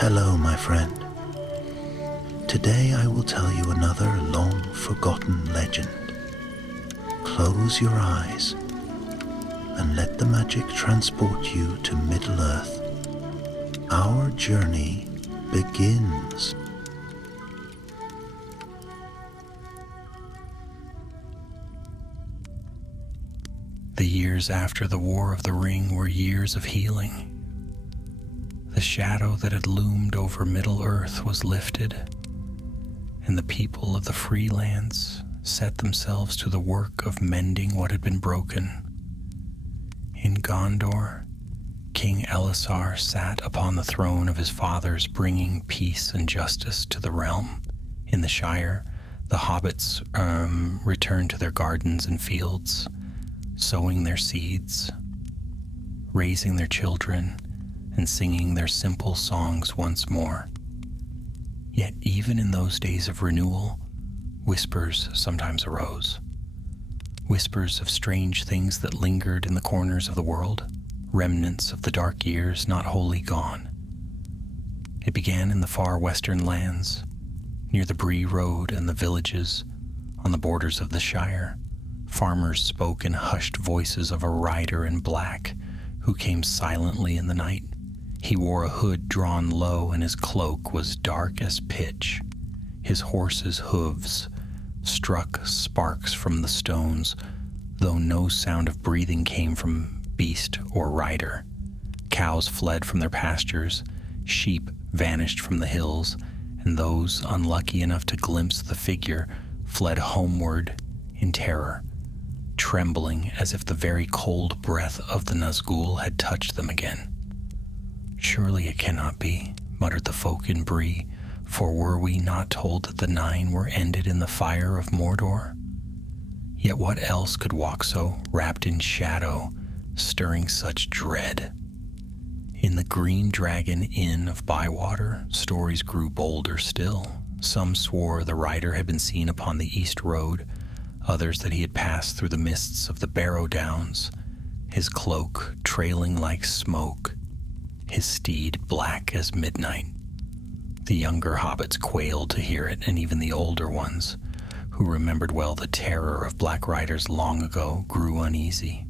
Hello, my friend. Today I will tell you another long-forgotten legend. Close your eyes and let the magic transport you to Middle-earth. Our journey begins. The years after the War of the Ring were years of healing. The shadow that had loomed over Middle-earth was lifted, and the people of the free lands set themselves to the work of mending what had been broken. In Gondor, King Elisar sat upon the throne of his fathers, bringing peace and justice to the realm. In the Shire, the hobbits returned to their gardens and fields, sowing their seeds, raising their children, and singing their simple songs once more. Yet even in those days of renewal, whispers sometimes arose. Whispers of strange things that lingered in the corners of the world, remnants of the dark years not wholly gone. It began in the far western lands, near the Bree Road and the villages on the borders of the Shire. Farmers spoke in hushed voices of a rider in black who came silently in the night. He wore a hood drawn low, and his cloak was dark as pitch. His horse's hooves struck sparks from the stones, though no sound of breathing came from beast or rider. Cows fled from their pastures, sheep vanished from the hills, and those unlucky enough to glimpse the figure fled homeward in terror, trembling as if the very cold breath of the Nazgûl had touched them again. "Surely it cannot be," muttered the folk in Bree, "for were we not told that the Nine were ended in the fire of Mordor? Yet what else could walk so, wrapped in shadow, stirring such dread?" In the Green Dragon Inn of Bywater, stories grew bolder still. Some swore the rider had been seen upon the East Road, others that he had passed through the mists of the Barrow Downs, his cloak trailing like smoke, his steed black as midnight. The younger hobbits quailed to hear it, and even the older ones, who remembered well the terror of black riders long ago, grew uneasy.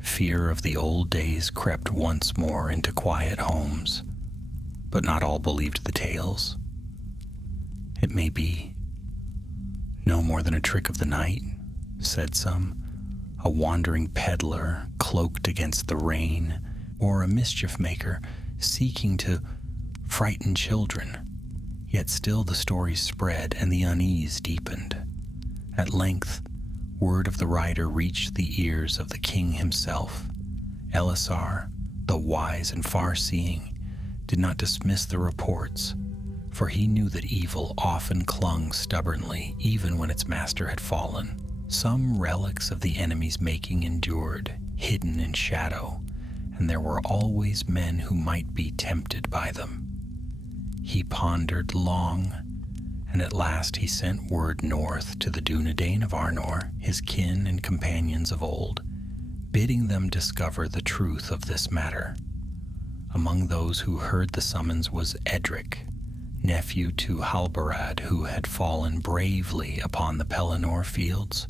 Fear of the old days crept once more into quiet homes, but not all believed the tales. "It may be no more than a trick of the night," said some, "a wandering peddler cloaked against the rain, or a mischief maker seeking to frighten children." Yet still the stories spread and the unease deepened. At length, word of the rider reached the ears of the king himself. Elisar, though wise and far-seeing, did not dismiss the reports, for he knew that evil often clung stubbornly even when its master had fallen. Some relics of the enemy's making endured, hidden in shadow, and there were always men who might be tempted by them. He pondered long, and at last he sent word north to the Dunedain of Arnor, his kin and companions of old, bidding them discover the truth of this matter. Among those who heard the summons was Edric, nephew to Halbarad, who had fallen bravely upon the Pelennor fields.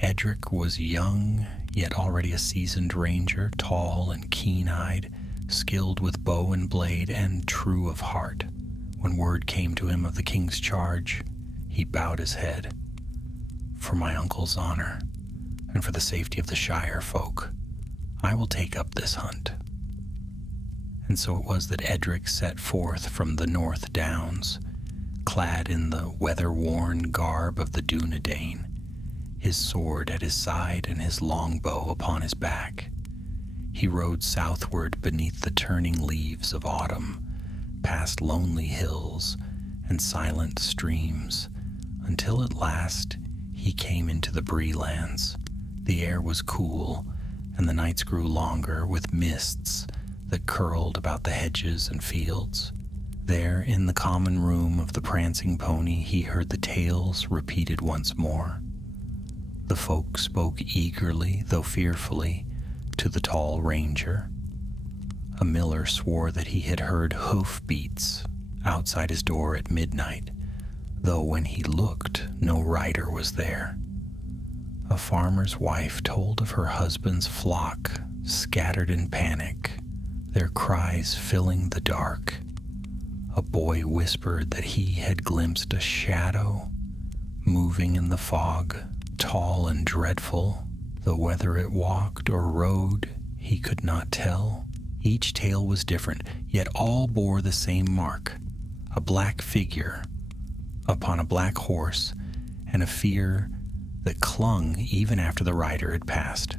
Edric was young, yet already a seasoned ranger, tall and keen-eyed, skilled with bow and blade, and true of heart. When word came to him of the king's charge, he bowed his head. "For my uncle's honor, and for the safety of the Shire folk, I will take up this hunt." And so it was that Edric set forth from the North Downs, clad in the weather-worn garb of the Dunedain, his sword at his side and his longbow upon his back. He rode southward beneath the turning leaves of autumn, past lonely hills and silent streams, until at last he came into the Bree lands. The air was cool, and the nights grew longer with mists that curled about the hedges and fields. There, in the common room of the prancing pony, he heard the tales repeated once more. The folk spoke eagerly, though fearfully, to the tall ranger. A miller swore that he had heard hoof beats outside his door at midnight, though when he looked, no rider was there. A farmer's wife told of her husband's flock scattered in panic, their cries filling the dark. A boy whispered that he had glimpsed a shadow moving in the fog, tall and dreadful, though whether it walked or rode, he could not tell. Each tale was different, yet all bore the same mark, a black figure upon a black horse, and a fear that clung even after the rider had passed.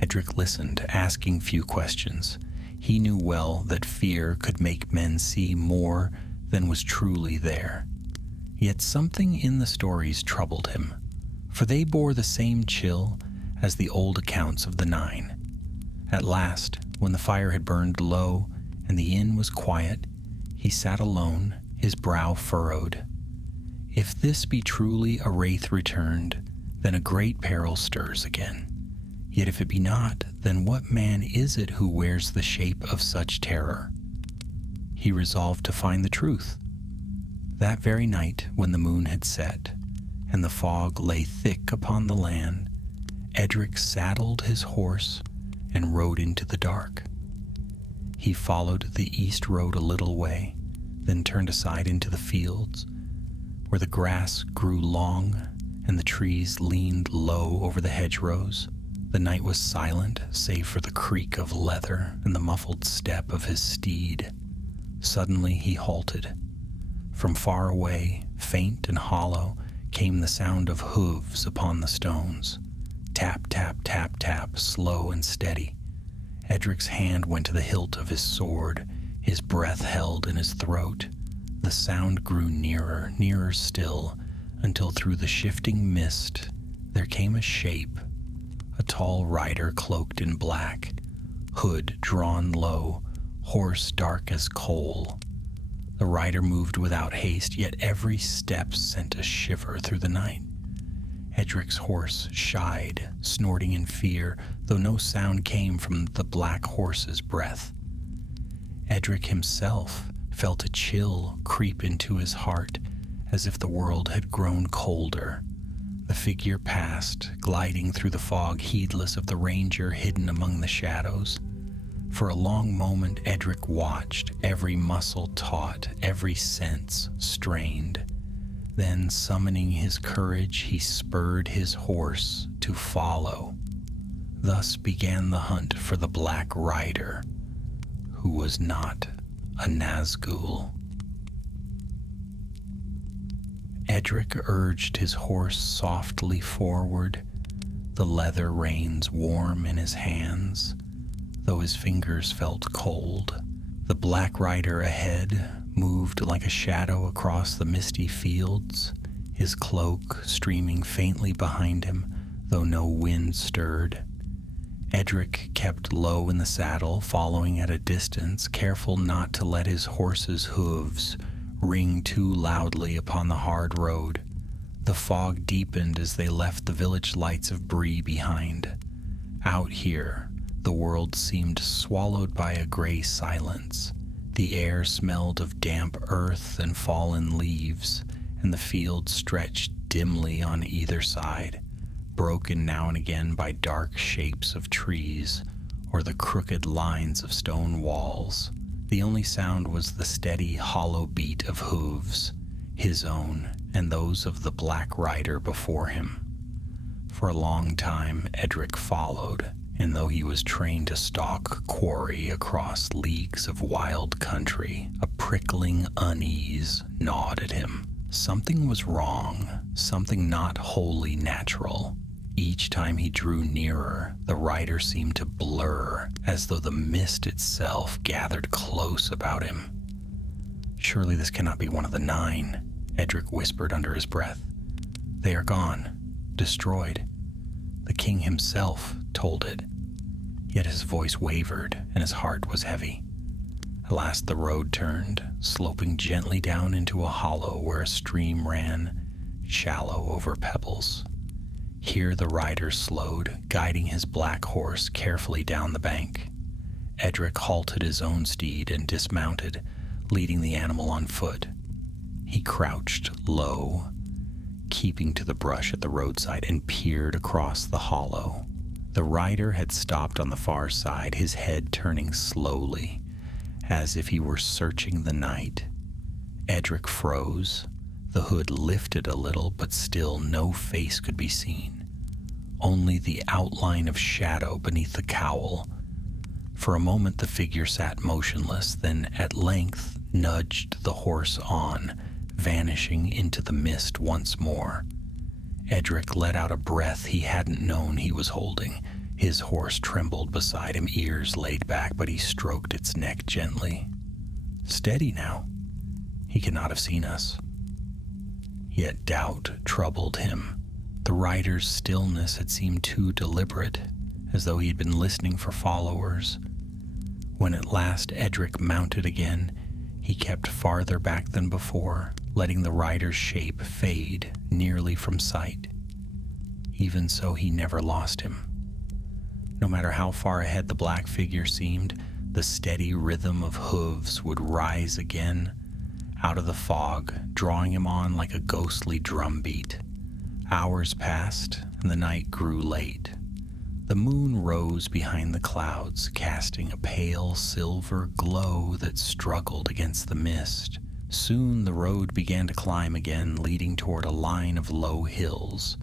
Edric listened, asking few questions. He knew well that fear could make men see more than was truly there. Yet something in the stories troubled him, for they bore the same chill as the old accounts of the Nine. At last, when the fire had burned low and the inn was quiet, he sat alone, his brow furrowed. If this be truly a wraith returned, then a great peril stirs again. Yet if it be not, then what man is it who wears the shape of such terror? He resolved to find the truth. That very night, when the moon had set, and the fog lay thick upon the land, Edric saddled his horse and rode into the dark. He followed the east road a little way, then turned aside into the fields, where the grass grew long and the trees leaned low over the hedgerows. The night was silent, save for the creak of leather and the muffled step of his steed. Suddenly he halted. From far away, faint and hollow, came the sound of hooves upon the stones. Tap, tap, tap, tap, slow and steady. Edric's hand went to the hilt of his sword, his breath held in his throat. The sound grew nearer, nearer still, until through the shifting mist there came a shape, a tall rider cloaked in black, hood drawn low, horse dark as coal. The rider moved without haste, yet every step sent a shiver through the night. Edric's horse shied, snorting in fear, though no sound came from the black horse's breath. Edric himself felt a chill creep into his heart, as if the world had grown colder. The figure passed, gliding through the fog, heedless of the ranger hidden among the shadows. For a long moment Edric watched, every muscle taut, every sense strained. Then, summoning his courage, he spurred his horse to follow. Thus began the hunt for the Black Rider, who was not a Nazgûl. Edric urged his horse softly forward, the leather reins warm in his hands, though his fingers felt cold. The Black Rider ahead moved like a shadow across the misty fields, his cloak streaming faintly behind him, though no wind stirred. Edric kept low in the saddle, following at a distance, careful not to let his horse's hooves ring too loudly upon the hard road. The fog deepened as they left the village lights of Bree behind. Out here, the world seemed swallowed by a gray silence. The air smelled of damp earth and fallen leaves, and the fields stretched dimly on either side, broken now and again by dark shapes of trees or the crooked lines of stone walls. The only sound was the steady, hollow beat of hooves, his own and those of the Black Rider before him. For a long time Edric followed, and though he was trained to stalk quarry across leagues of wild country, a prickling unease gnawed at him. Something was wrong, something not wholly natural. Each time he drew nearer, the rider seemed to blur, as though the mist itself gathered close about him. "Surely this cannot be one of the Nine," Edric whispered under his breath. "They are gone, destroyed. The king himself told it." Yet his voice wavered, and his heart was heavy. At last the road turned, sloping gently down into a hollow where a stream ran, shallow over pebbles. Here the rider slowed, guiding his black horse carefully down the bank. Edric halted his own steed and dismounted, leading the animal on foot. He crouched low, keeping to the brush at the roadside, and peered across the hollow. The rider had stopped on the far side, his head turning slowly, as if he were searching the night. Edric froze. The hood lifted a little, but still no face could be seen. Only the outline of shadow beneath the cowl. For a moment the figure sat motionless, then at length nudged the horse on, vanishing into the mist once more. Edric let out a breath he hadn't known he was holding. His horse trembled beside him, ears laid back, but he stroked its neck gently. Steady now. He could not have seen us. Yet doubt troubled him. The rider's stillness had seemed too deliberate, as though he had been listening for followers. When at last Edric mounted again, he kept farther back than before, letting the rider's shape fade nearly from sight. Even so, he never lost him. No matter how far ahead the black figure seemed, the steady rhythm of hooves would rise again out of the fog, drawing him on like a ghostly drumbeat. Hours passed, and the night grew late. The moon rose behind the clouds, casting a pale silver glow that struggled against the mist. Soon the road began to climb again, leading toward a line of low hills.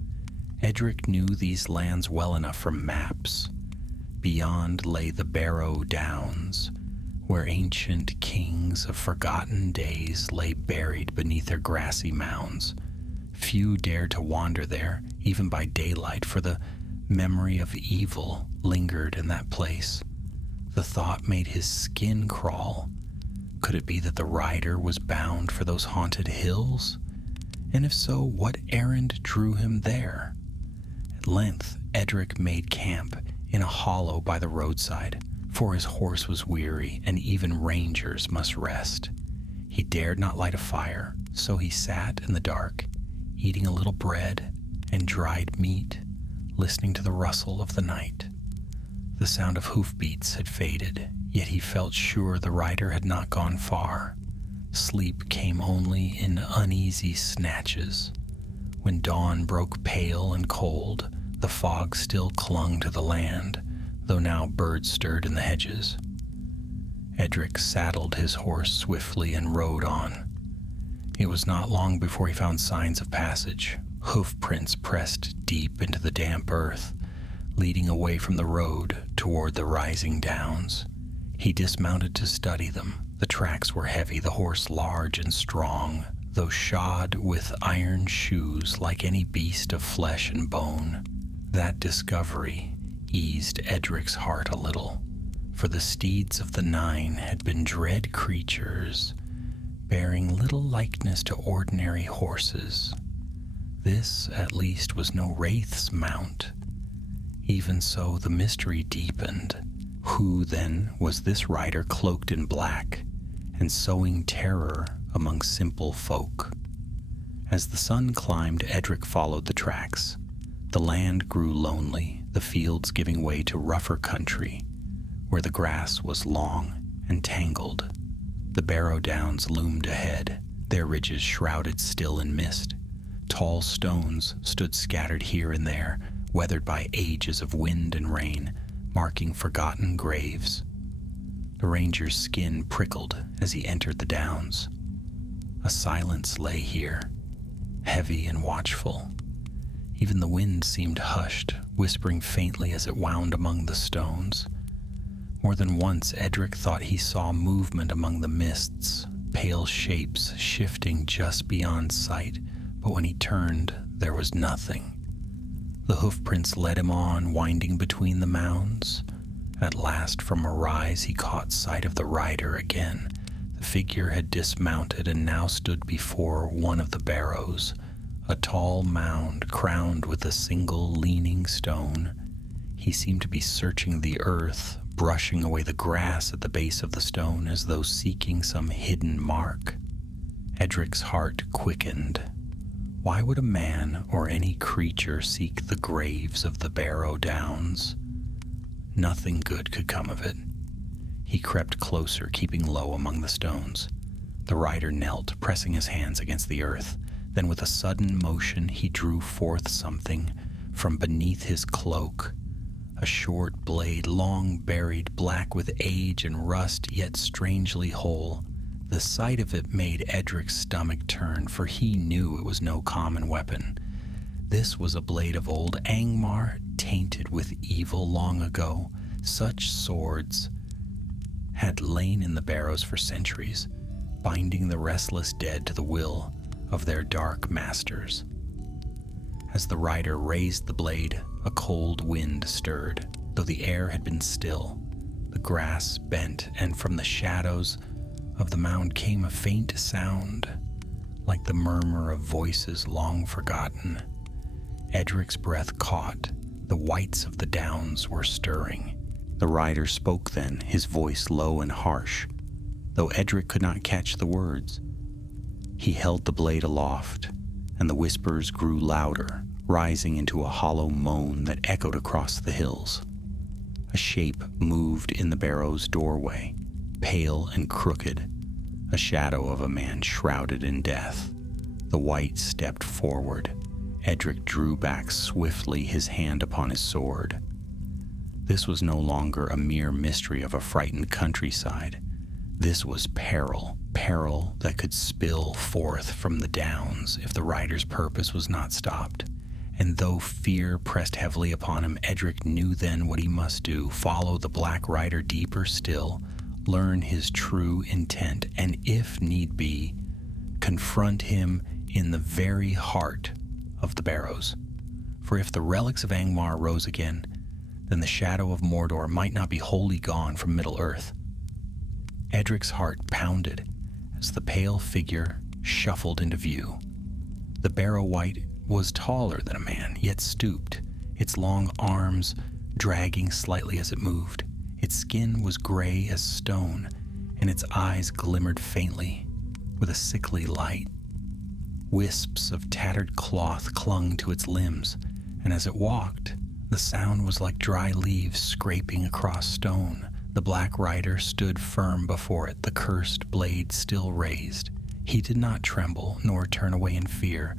Edric knew these lands well enough from maps. Beyond lay the Barrow Downs, where ancient kings of forgotten days lay buried beneath their grassy mounds. Few dared to wander there, even by daylight, for the memory of evil lingered in that place. The thought made his skin crawl. Could it be that the rider was bound for those haunted hills? And if so, what errand drew him there? At length, Edric made camp in a hollow by the roadside, for his horse was weary, and even rangers must rest. He dared not light a fire, so he sat in the dark, eating a little bread and dried meat, listening to the rustle of the night. The sound of hoofbeats had faded, yet he felt sure the rider had not gone far. Sleep came only in uneasy snatches. When dawn broke pale and cold, the fog still clung to the land, though now birds stirred in the hedges. Edric saddled his horse swiftly and rode on. It was not long before he found signs of passage. Hoof prints pressed deep into the damp earth, leading away from the road toward the rising downs. He dismounted to study them. The tracks were heavy, the horse large and strong, though shod with iron shoes like any beast of flesh and bone. That discovery eased Edric's heart a little, for the steeds of the Nine had been dread creatures, bearing little likeness to ordinary horses. This, at least, was no wraith's mount. Even so, the mystery deepened. Who, then, was this rider cloaked in black and sowing terror among simple folk? As the sun climbed, Edric followed the tracks. The land grew lonely, the fields giving way to rougher country, where the grass was long and tangled. The Barrow Downs loomed ahead, their ridges shrouded still in mist. Tall stones stood scattered here and there, weathered by ages of wind and rain, marking forgotten graves. The ranger's skin prickled as he entered the downs. A silence lay here, heavy and watchful. Even the wind seemed hushed, whispering faintly as it wound among the stones. More than once, Edric thought he saw movement among the mists, pale shapes shifting just beyond sight, but when he turned, there was nothing. The hoofprints led him on, winding between the mounds. At last, from a rise, he caught sight of the rider again. The figure had dismounted and now stood before one of the barrows, a tall mound crowned with a single leaning stone. He seemed to be searching the earth, brushing away the grass at the base of the stone as though seeking some hidden mark. Edric's heart quickened. Why would a man or any creature seek the graves of the Barrow Downs? Nothing good could come of it. He crept closer, keeping low among the stones. The rider knelt, pressing his hands against the earth. Then with a sudden motion he drew forth something from beneath his cloak. A short blade, long buried, black with age and rust, yet strangely whole. The sight of it made Edric's stomach turn, for he knew it was no common weapon. This was a blade of old Angmar, tainted with evil long ago. Such swords had lain in the barrows for centuries, binding the restless dead to the will of their dark masters. As the rider raised the blade, a cold wind stirred, though the air had been still. The grass bent, and from the shadows of the mound came a faint sound, like the murmur of voices long forgotten. Edric's breath caught. The whites of the downs were stirring. The rider spoke then, his voice low and harsh, though Edric could not catch the words. He held the blade aloft, and the whispers grew louder, rising into a hollow moan that echoed across the hills. A shape moved in the barrow's doorway, pale and crooked, a shadow of a man shrouded in death. The wight stepped forward. Edric drew back swiftly, his hand upon his sword. This was no longer a mere mystery of a frightened countryside. This was peril, peril that could spill forth from the downs if the rider's purpose was not stopped. And though fear pressed heavily upon him, Edric knew then what he must do: follow the Black Rider deeper still, learn his true intent, and if need be, confront him in the very heart of the barrows. For if the relics of Angmar rose again, then the shadow of Mordor might not be wholly gone from Middle-earth. Edric's heart pounded as the pale figure shuffled into view. The barrow wight was taller than a man, yet stooped, its long arms dragging slightly as it moved. Its skin was gray as stone, and its eyes glimmered faintly with a sickly light. Wisps of tattered cloth clung to its limbs, and as it walked, the sound was like dry leaves scraping across stone. The Black Rider stood firm before it, the cursed blade still raised. He did not tremble nor turn away in fear,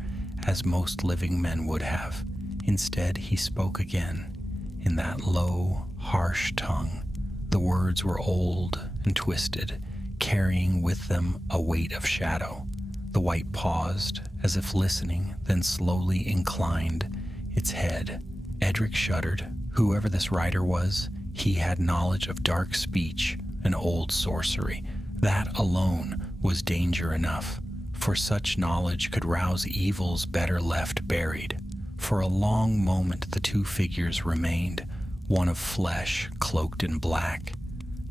as most living men would have. Instead, he spoke again, in that low, harsh tongue. The words were old and twisted, carrying with them a weight of shadow. The wight paused, as if listening, then slowly inclined its head. Edric shuddered. Whoever this rider was, he had knowledge of dark speech and old sorcery. That alone was danger enough, for such knowledge could rouse evils better left buried. For a long moment the two figures remained, one of flesh cloaked in black,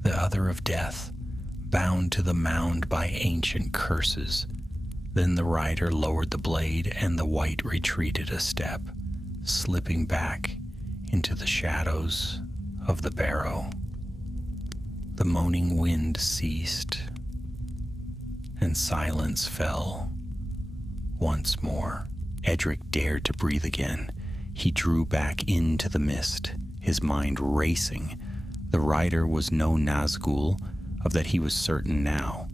the other of death, bound to the mound by ancient curses. Then the rider lowered the blade, and the wight retreated a step, slipping back into the shadows of the barrow. The moaning wind ceased, and silence fell once more. Edric dared to breathe again. He drew back into the mist, his mind racing. The rider was no Nazgûl, of that he was certain now.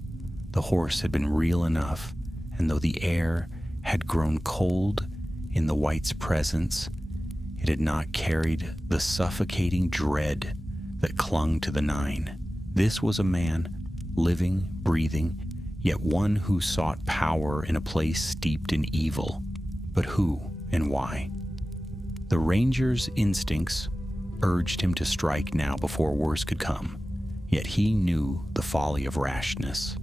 The horse had been real enough, and though the air had grown cold in the wight's presence, it had not carried the suffocating dread that clung to the nine. This was a man, living, breathing, yet one who sought power in a place steeped in evil. But who and why? The ranger's instincts urged him to strike now before worse could come, yet he knew the folly of rashness.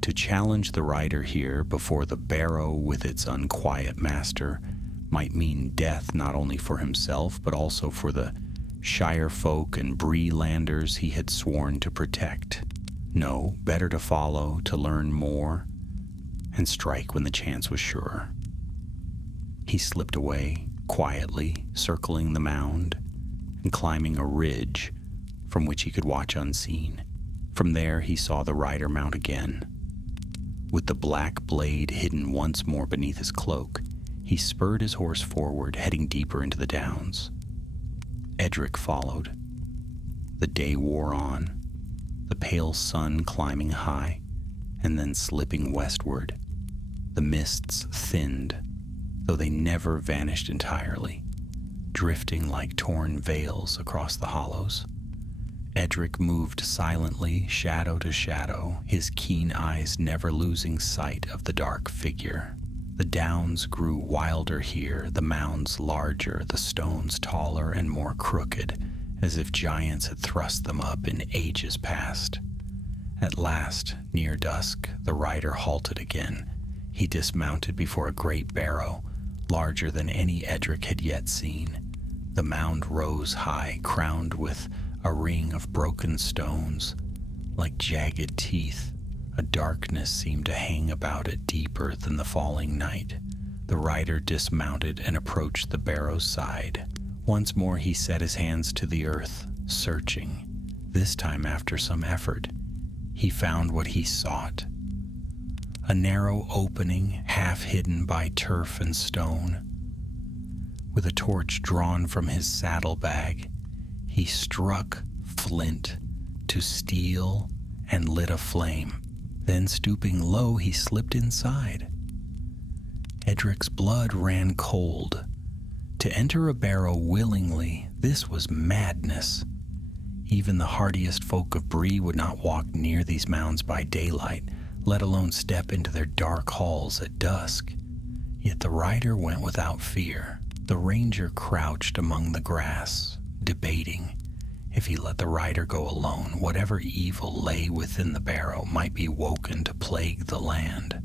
To challenge the rider here before the barrow with its unquiet master might mean death not only for himself but also for the shire folk and Bree landers he had sworn to protect. No, better to follow, to learn more, and strike when the chance was sure. He slipped away, quietly, circling the mound and climbing a ridge from which he could watch unseen. From there he saw the rider mount again. With the black blade hidden once more beneath his cloak, he spurred his horse forward, heading deeper into the downs. Edric followed. The day wore on. the pale sun climbing high and then slipping westward. The mists thinned, though they never vanished entirely, drifting like torn veils across the hollows. Edric moved silently, shadow to shadow, his keen eyes never losing sight of the dark figure. The downs grew wilder here, the mounds larger, the stones taller and more crooked, as if giants had thrust them up in ages past. At last, near dusk, the rider halted again. He dismounted before a great barrow, larger than any Edric had yet seen. The mound rose high, crowned with a ring of broken stones. Like jagged teeth, a darkness seemed to hang about it deeper than the falling night. The rider dismounted and approached the barrow's side. Once more he set his hands to the earth, searching. This time, after some effort, he found what he sought. A narrow opening, half hidden by turf and stone. With a torch drawn from his saddlebag, he struck flint to steel and lit a flame. Then, stooping low, he slipped inside. Edric's blood ran cold. To enter a barrow willingly, this was madness. Even the hardiest folk of Bree would not walk near these mounds by daylight, let alone step into their dark halls at dusk. Yet the rider went without fear. The ranger crouched among the grass, debating. If he let the rider go alone, whatever evil lay within the barrow might be woken to plague the land.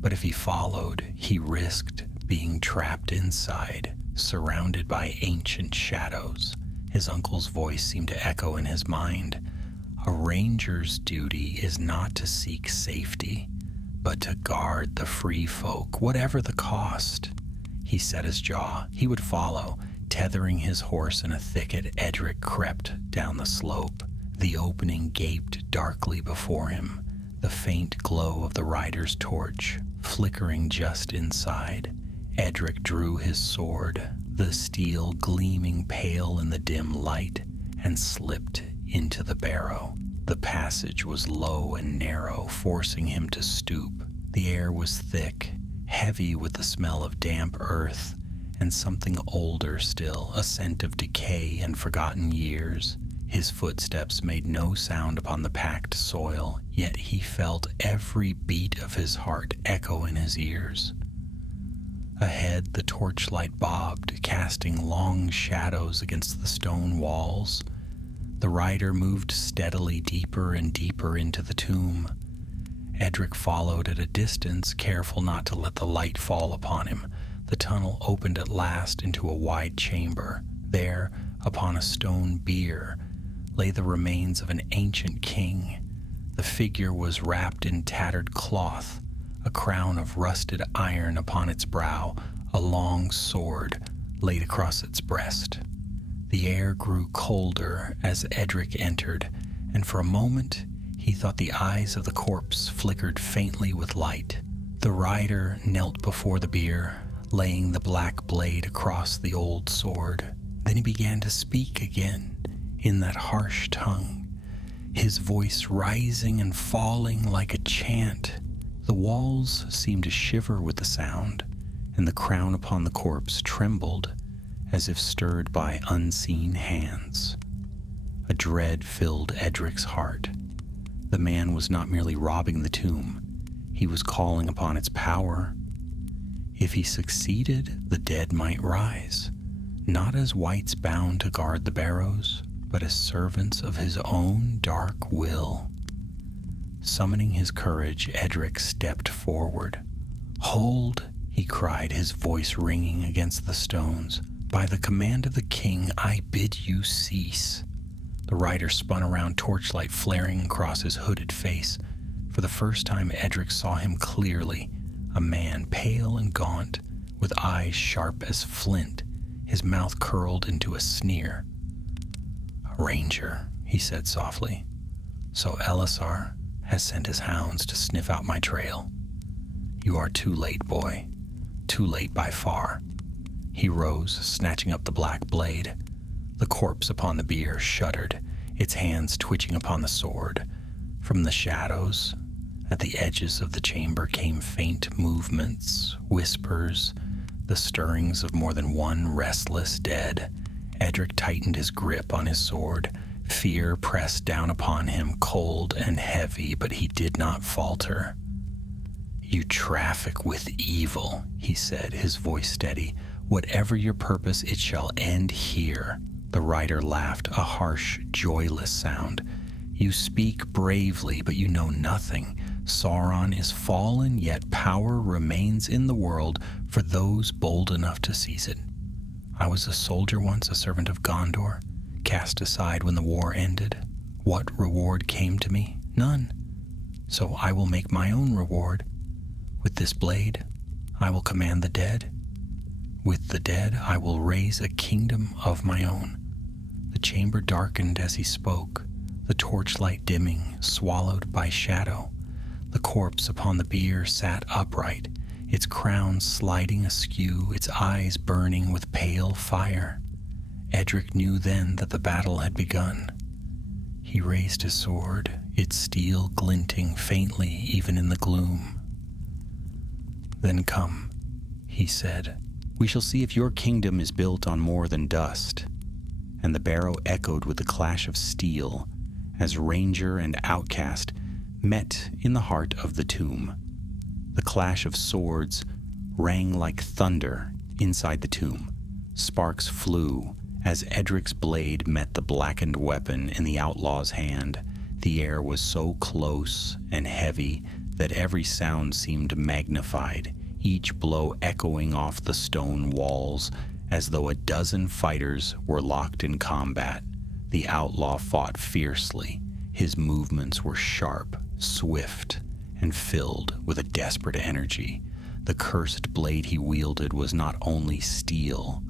But if he followed, he risked being trapped inside, surrounded by ancient shadows. His uncle's voice seemed to echo in his mind. A ranger's duty is not to seek safety, but to guard the free folk, whatever the cost. He set his jaw. He would follow. Tethering his horse in a thicket, Edric crept down the slope. The opening gaped darkly before him, the faint glow of the rider's torch flickering just inside. Edric drew his sword, the steel gleaming pale in the dim light, and slipped into the barrow. The passage was low and narrow, forcing him to stoop. The air was thick, heavy with the smell of damp earth, and something older still, a scent of decay and forgotten years. His footsteps made no sound upon the packed soil, yet he felt every beat of his heart echo in his ears. Ahead, the torchlight bobbed, casting long shadows against the stone walls. The rider moved steadily deeper and deeper into the tomb. Edric followed at a distance, careful not to let the light fall upon him. The tunnel opened at last into a wide chamber. There, upon a stone bier, lay the remains of an ancient king. The figure was wrapped in tattered cloth, a crown of rusted iron upon its brow, a long sword laid across its breast. The air grew colder as Edric entered, and for a moment he thought the eyes of the corpse flickered faintly with light. The rider knelt before the bier, laying the black blade across the old sword. Then he began to speak again in that harsh tongue, his voice rising and falling like a chant. The walls seemed to shiver with the sound, and the crown upon the corpse trembled as if stirred by unseen hands. A dread filled Edric's heart. The man was not merely robbing the tomb, he was calling upon its power. If he succeeded, the dead might rise, not as wights bound to guard the barrows, but as servants of his own dark will. Summoning his courage, Edric stepped forward. "Hold," he cried, his voice ringing against the stones. "By the command of the king, I bid you cease." The rider spun around, torchlight flaring across his hooded face. For the first time, Edric saw him clearly. A man, pale and gaunt, with eyes sharp as flint, his mouth curled into a sneer. "A ranger," he said softly. "So Elisar has sent his hounds to sniff out my trail. You are too late, boy. Too late by far." He rose, snatching up the black blade. The corpse upon the bier shuddered, its hands twitching upon the sword. From the shadows at the edges of the chamber came faint movements, whispers, the stirrings of more than one restless dead. Edric tightened his grip on his sword. Fear pressed down upon him, cold and heavy, but he did not falter. "You traffic with evil," he said, his voice steady. "Whatever your purpose, it shall end here." The rider laughed, a harsh, joyless sound. "You speak bravely, but you know nothing. Sauron is fallen, yet power remains in the world for those bold enough to seize it. I was a soldier once, a servant of Gondor, cast aside when the war ended. What reward came to me? None. So I will make my own reward. With this blade, I will command the dead. With the dead, I will raise a kingdom of my own." The chamber darkened as he spoke, the torchlight dimming, swallowed by shadow. The corpse upon the bier sat upright, its crown sliding askew, its eyes burning with pale fire. Edric knew then that the battle had begun. He raised his sword, its steel glinting faintly even in the gloom. "Then come," he said. "We shall see if your kingdom is built on more than dust." And the barrow echoed with the clash of steel as ranger and outcast met in the heart of the tomb. The clash of swords rang like thunder inside the tomb. Sparks flew as Edric's blade met the blackened weapon in the outlaw's hand. The air was so close and heavy that every sound seemed magnified, each blow echoing off the stone walls as though a dozen fighters were locked in combat. The outlaw fought fiercely. His movements were sharp, swift, and filled with a desperate energy. The cursed blade he wielded was not only steel,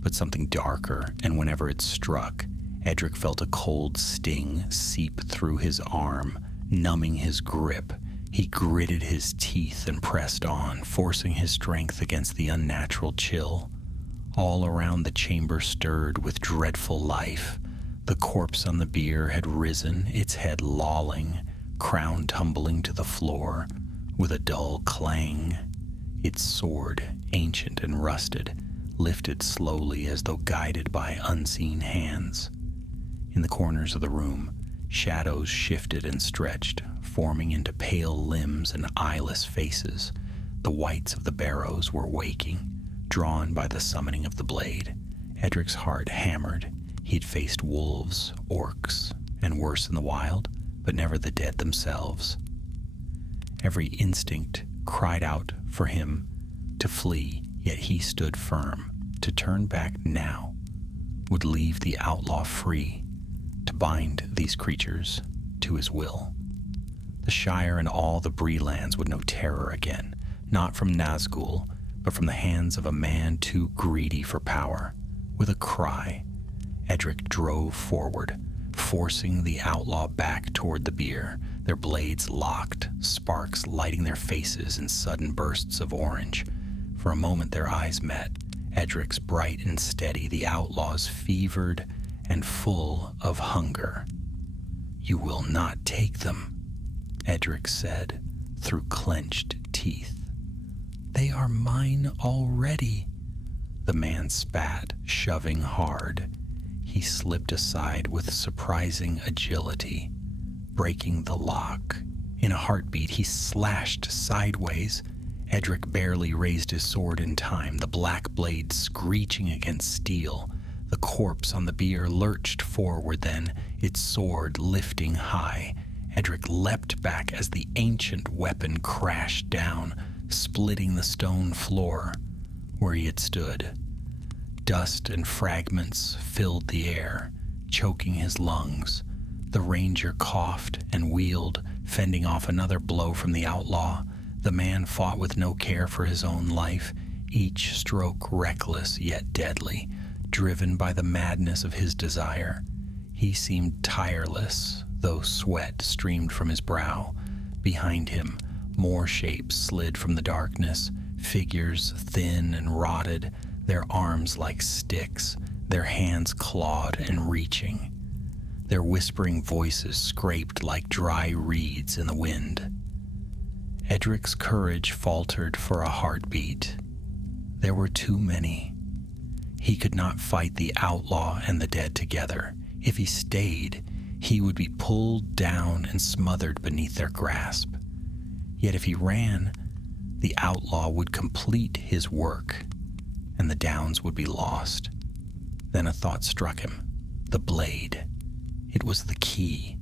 but something darker, and whenever it struck, Edric felt a cold sting seep through his arm, numbing his grip. He gritted his teeth and pressed on, forcing his strength against the unnatural chill. All around the chamber stirred with dreadful life. The corpse on the bier had risen, its head lolling, crown tumbling to the floor with a dull clang. Its sword, ancient and rusted, lifted slowly as though guided by unseen hands. In the corners of the room, shadows shifted and stretched, forming into pale limbs and eyeless faces. The whites of the barrows were waking, drawn by the summoning of the blade. Edric's heart hammered. He'd faced wolves, orcs, and worse in the wild, but never the dead themselves. Every instinct cried out for him to flee, yet he stood firm. To turn back now would leave the outlaw free to bind these creatures to his will. The Shire and all the Bree lands would know terror again, not from Nazgûl, but from the hands of a man too greedy for power. With a cry, Edric drove forward, forcing the outlaw back toward the bier, their blades locked, sparks lighting their faces in sudden bursts of orange. For a moment their eyes met, Edric's bright and steady, the outlaw's fevered and full of hunger. "You will not take them," Edric said through clenched teeth. "They are mine already." The man spat, shoving hard. He slipped aside with surprising agility, breaking the lock. In a heartbeat, he slashed sideways. Edric barely raised his sword in time, the black blade screeching against steel. The corpse on the bier lurched forward then, its sword lifting high. Edric leapt back as the ancient weapon crashed down, splitting the stone floor where he had stood. Dust and fragments filled the air, choking his lungs. The ranger coughed and wheeled, fending off another blow from the outlaw. The man fought with no care for his own life, each stroke reckless yet deadly, driven by the madness of his desire. He seemed tireless, though sweat streamed from his brow. Behind him, more shapes slid from the darkness, figures thin and rotted, their arms like sticks, their hands clawed and reaching. Their whispering voices scraped like dry reeds in the wind. Edric's courage faltered for a heartbeat. There were too many. He could not fight the outlaw and the dead together. If he stayed, he would be pulled down and smothered beneath their grasp. Yet if he ran, the outlaw would complete his work, and the downs would be lost. Then a thought struck him. The blade. It was the key.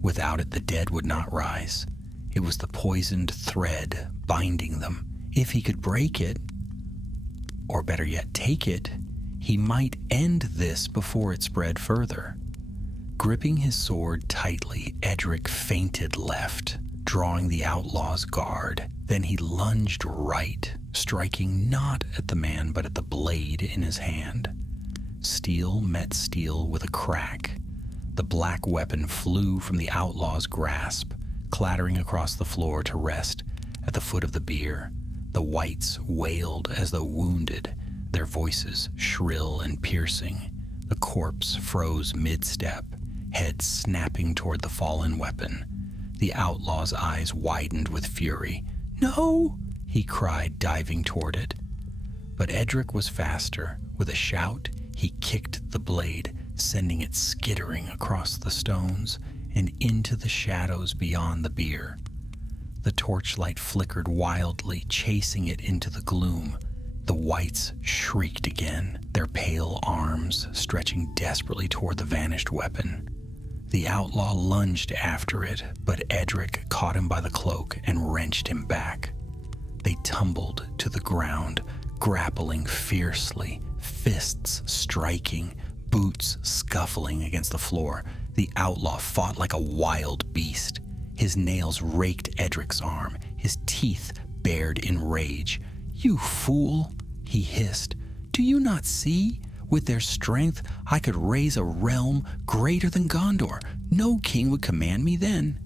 Without it, the dead would not rise. It was the poisoned thread binding them. If he could break it, or better yet, take it, he might end this before it spread further. Gripping his sword tightly, Edric feinted left, drawing the outlaw's guard. Then he lunged right, striking not at the man but at the blade in his hand. Steel met steel with a crack. The black weapon flew from the outlaw's grasp, clattering across the floor to rest at the foot of the bier. The whites wailed as though wounded, their voices shrill and piercing. The corpse froze mid-step, head snapping toward the fallen weapon. The outlaw's eyes widened with fury. "No!" he cried, diving toward it. But Edric was faster. With a shout, he kicked the blade, sending it skittering across the stones and into the shadows beyond the bier. The torchlight flickered wildly, chasing it into the gloom. The whites shrieked again, their pale arms stretching desperately toward the vanished weapon. The outlaw lunged after it, but Edric caught him by the cloak and wrenched him back. They tumbled to the ground, grappling fiercely, fists striking, boots scuffling against the floor. The outlaw fought like a wild beast. His nails raked Edric's arm, his teeth bared in rage. "You fool," he hissed. "Do you not see? With their strength, I could raise a realm greater than Gondor. No king would command me then."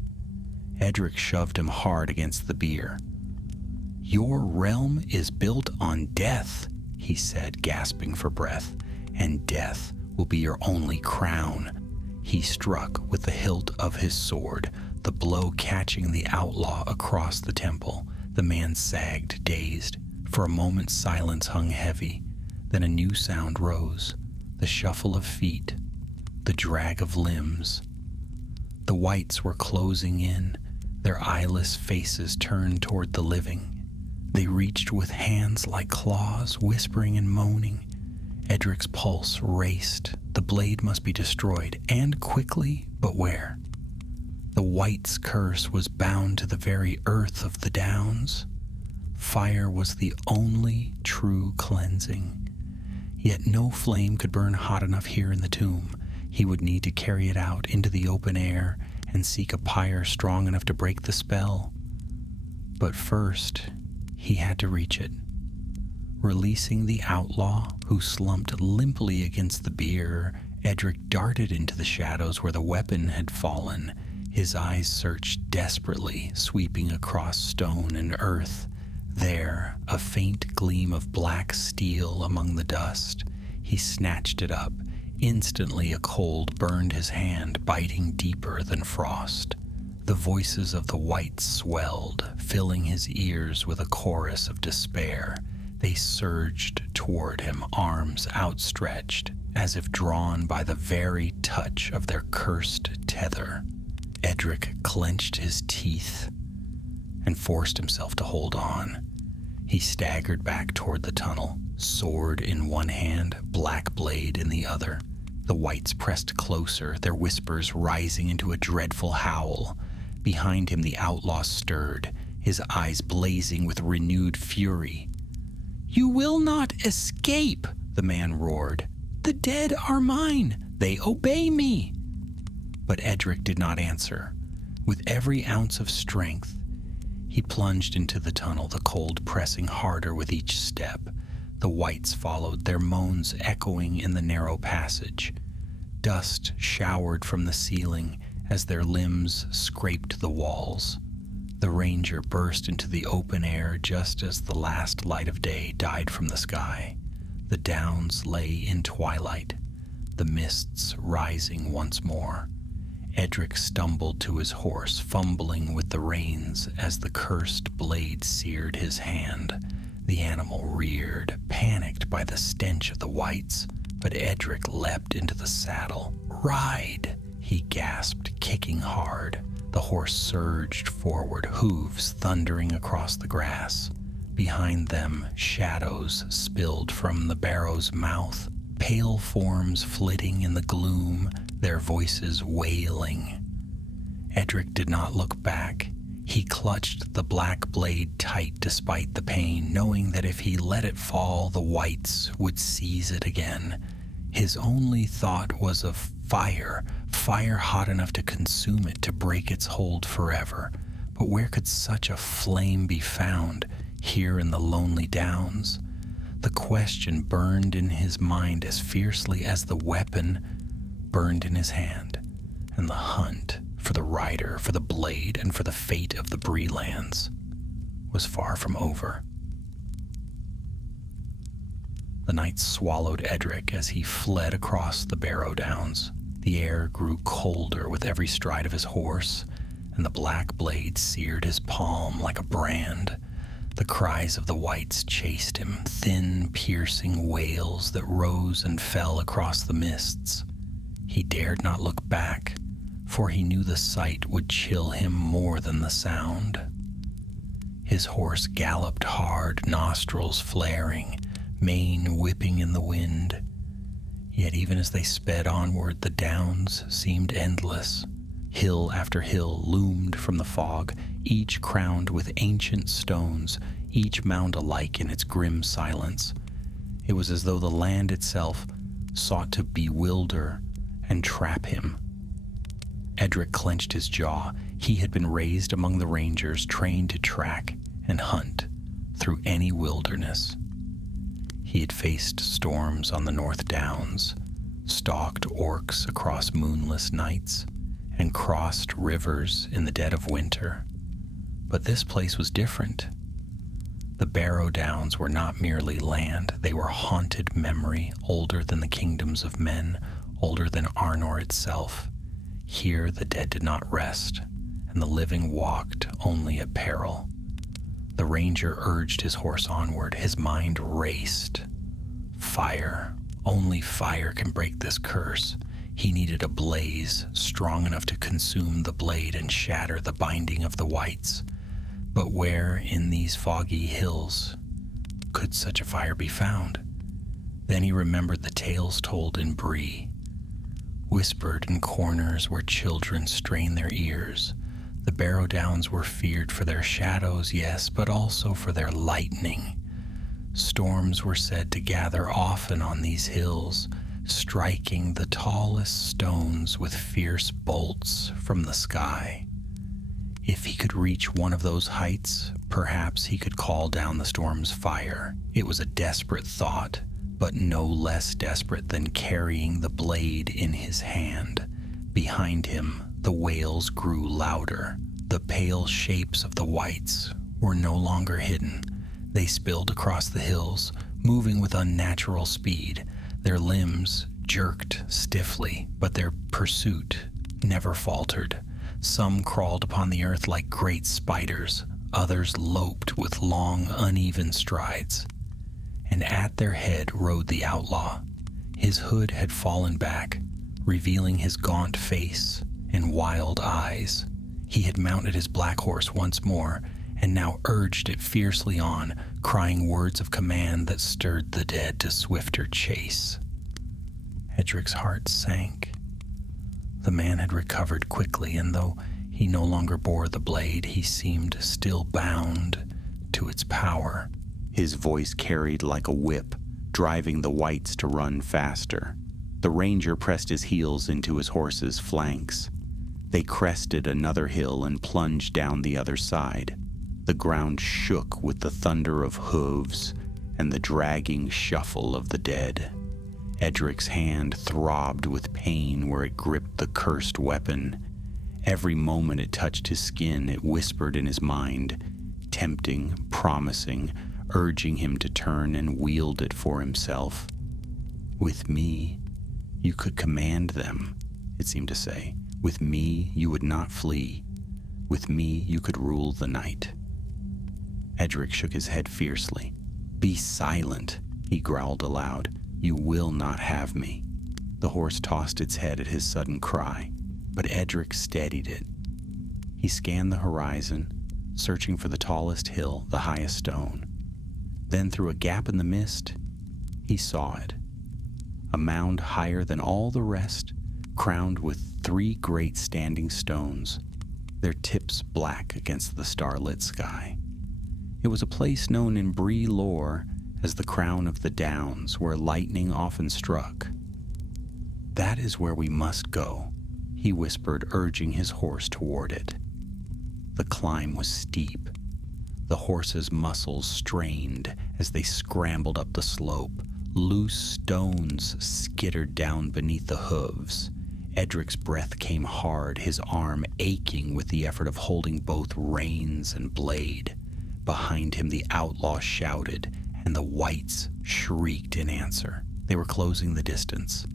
Edric shoved him hard against the bier. "Your realm is built on death," he said, gasping for breath, "and death will be your only crown." He struck with the hilt of his sword, the blow catching the outlaw across the temple. The man sagged, dazed. For a moment, silence hung heavy. Then a new sound rose, the shuffle of feet, the drag of limbs. The whites were closing in, their eyeless faces turned toward the living. They reached with hands like claws, whispering and moaning. Edric's pulse raced. The blade must be destroyed, and quickly, but where? The white's curse was bound to the very earth of the downs. Fire was the only true cleansing. Yet no flame could burn hot enough here in the tomb. He would need to carry it out into the open air and seek a pyre strong enough to break the spell. But first, he had to reach it. Releasing the outlaw, who slumped limply against the bier, Edric darted into the shadows where the weapon had fallen. His eyes searched desperately, sweeping across stone and earth. There, a faint gleam of black steel among the dust. He snatched it up. Instantly a cold burned his hand, biting deeper than frost. The voices of the whites swelled, filling his ears with a chorus of despair. They surged toward him, arms outstretched, as if drawn by the very touch of their cursed tether. Edric clenched his teeth and forced himself to hold on. He staggered back toward the tunnel, sword in one hand, black blade in the other. The whites pressed closer, their whispers rising into a dreadful howl. Behind him the outlaw stirred, his eyes blazing with renewed fury. "You will not escape," the man roared. "The dead are mine. They obey me." But Edric did not answer. With every ounce of strength, he plunged into the tunnel, the cold pressing harder with each step. The whites followed, their moans echoing in the narrow passage. Dust showered from the ceiling as their limbs scraped the walls. The ranger burst into the open air just as the last light of day died from the sky. The downs lay in twilight. the mists rising once more. Edric stumbled to his horse, fumbling with the reins as the cursed blade seared his hand. The animal reared, panicked by the stench of the whites, but Edric leapt into the saddle. "Ride!" he gasped, kicking hard. The horse surged forward, hooves thundering across the grass. Behind them, shadows spilled from the barrow's mouth, pale forms flitting in the gloom, their voices wailing. Edric did not look back. He clutched the black blade tight despite the pain, knowing that if he let it fall, the whites would seize it again. His only thought was of fire hot enough to consume it, to break its hold forever. But where could such a flame be found? Here in the lonely downs? The question burned in his mind as fiercely as the weapon burned in his hand, and the hunt for the rider, for the blade, and for the fate of the Bree lands was far from over. The night swallowed Edric as he fled across the Barrow Downs. The air grew colder with every stride of his horse, and the black blade seared his palm like a brand. The cries of the whites chased him, thin, piercing wails that rose and fell across the mists. He dared not look back, for he knew the sight would chill him more than the sound. His horse galloped hard, nostrils flaring, mane whipping in the wind. Yet even as they sped onward, the downs seemed endless. Hill after hill loomed from the fog, each crowned with ancient stones, each mound alike in its grim silence. It was as though the land itself sought to bewilder and trap him. Edric clenched his jaw. He had been raised among the rangers, trained to track and hunt through any wilderness. He had faced storms on the North Downs, stalked orcs across moonless nights, and crossed rivers in the dead of winter. But this place was different. The Barrow Downs were not merely land. They were haunted memory, older than the kingdoms of men, older than Arnor itself. Here the dead did not rest, and the living walked only at peril. The ranger urged his horse onward. His mind raced. Fire. Only fire can break this curse. He needed a blaze strong enough to consume the blade and shatter the binding of the whites. But where in these foggy hills could such a fire be found? Then he remembered the tales told in Bree, whispered in corners where children strain their ears. The Barrow Downs were feared for their shadows, yes, but also for their lightning. Storms were said to gather often on these hills, striking the tallest stones with fierce bolts from the sky. If he could reach one of those heights, perhaps he could call down the storm's fire. It was a desperate thought, but no less desperate than carrying the blade in his hand. Behind him, the wails grew louder. The pale shapes of the whites were no longer hidden. They spilled across the hills, moving with unnatural speed. Their limbs jerked stiffly, but their pursuit never faltered. Some crawled upon the earth like great spiders. Others loped with long, uneven strides. And at their head rode the outlaw. His hood had fallen back, revealing his gaunt face and wild eyes. He had mounted his black horse once more, and now urged it fiercely on, crying words of command that stirred the dead to swifter chase. Edric's heart sank. The man had recovered quickly, and though he no longer bore the blade, he seemed still bound to its power. His voice carried like a whip, driving the whites to run faster. The ranger pressed his heels into his horse's flanks. They crested another hill and plunged down the other side. The ground shook with the thunder of hooves and the dragging shuffle of the dead. Edric's hand throbbed with pain where it gripped the cursed weapon. Every moment it touched his skin, it whispered in his mind, tempting, promising, urging him to turn and wield it for himself. With me, You could command them, it seemed to say. With me, you would not flee. With me, you could rule the night. Edric shook his head fiercely. Be silent, he growled aloud. You will not have me. The horse tossed its head at his sudden cry, but Edric steadied it. He scanned the horizon, searching for the tallest hill, the highest stone. Then through a gap in the mist, he saw it. A mound higher than all the rest, crowned with 3 great standing stones, their tips black against the starlit sky. It was a place known in Bree lore as the Crown of the Downs, where lightning often struck. That is where we must go, he whispered, urging his horse toward it. The climb was steep. The horse's muscles strained as they scrambled up the slope. Loose stones skittered down beneath the hooves. Edric's breath came hard, his arm aching with the effort of holding both reins and blade. Behind him the outlaw shouted, and the whites shrieked in answer. They were closing the distance.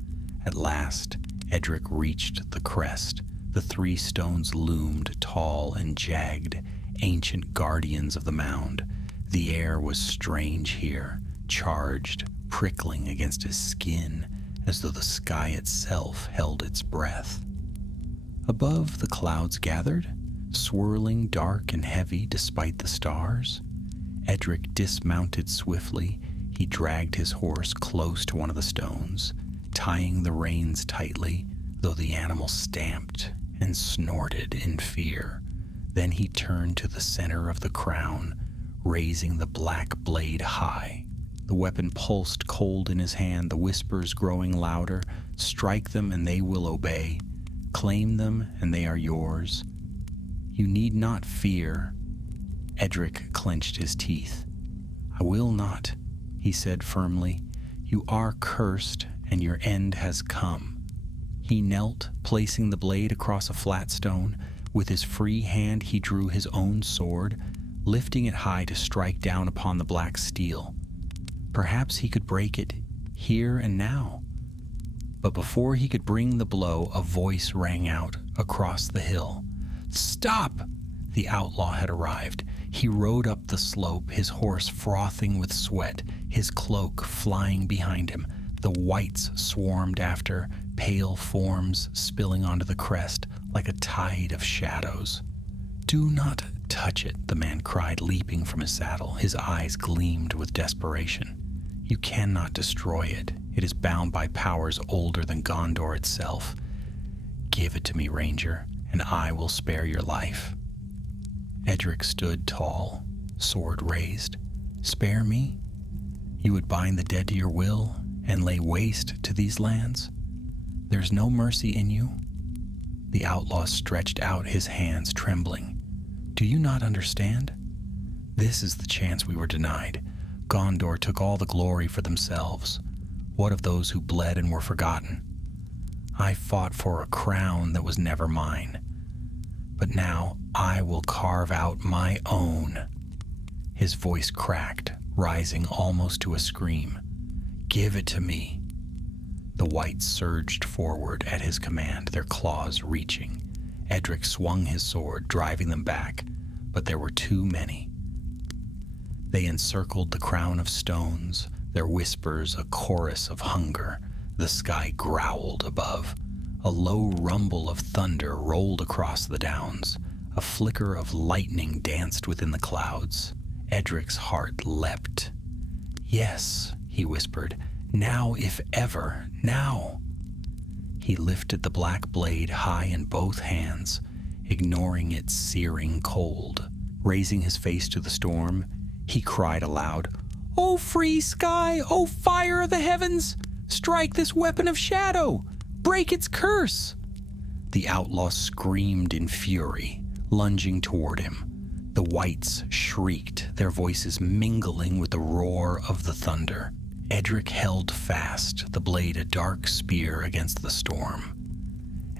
At last, Edric reached the crest. The 3 stones loomed tall and jagged, ancient guardians of the mound. The air was strange here, charged, prickling against his skin, as though the sky itself held its breath. Above, the clouds gathered, swirling dark and heavy despite the stars. Edric dismounted swiftly. He dragged his horse close to one of the stones, tying the reins tightly, though the animal stamped and snorted in fear. Then he turned to the center of the crown, raising the black blade high. The weapon pulsed cold in his hand, the whispers growing louder. Strike them and they will obey. Claim them and they are yours. You need not fear. Edric clenched his teeth. I will not, he said firmly. You are cursed and your end has come. He knelt, placing the blade across a flat stone. With his free hand he drew his own sword, lifting it high to strike down upon the black steel. Perhaps he could break it here and now. But before he could bring the blow, a voice rang out across the hill. Stop! The outlaw had arrived. He rode up the slope, his horse frothing with sweat, his cloak flying behind him. The whites swarmed after, pale forms spilling onto the crest like a tide of shadows. Do not touch it, the man cried, leaping from his saddle. His eyes gleamed with desperation. You cannot destroy it. It is bound by powers older than Gondor itself. Give it to me, Ranger, and I will spare your life. Edric stood tall, sword raised. Spare me? You would bind the dead to your will and lay waste to these lands? There's no mercy in you? The outlaw stretched out his hands, trembling. Do you not understand? This is the chance we were denied. Gondor took all the glory for themselves. What of those who bled and were forgotten? I fought for a crown that was never mine. But now I will carve out my own. His voice cracked, rising almost to a scream. Give it to me. The whites surged forward at his command, their claws reaching. Edric swung his sword, driving them back, but there were too many. They encircled the crown of stones, their whispers a chorus of hunger. The sky growled above. A low rumble of thunder rolled across the downs. A flicker of lightning danced within the clouds. Edric's heart leapt. Yes, he whispered, now if ever, now. He lifted the black blade high in both hands, ignoring its searing cold. Raising his face to the storm, he cried aloud, "O free sky, O fire of the heavens, strike this weapon of shadow, break its curse!" The outlaw screamed in fury, lunging toward him. The whites shrieked, their voices mingling with the roar of the thunder. Edric held fast, the blade a dark spear against the storm.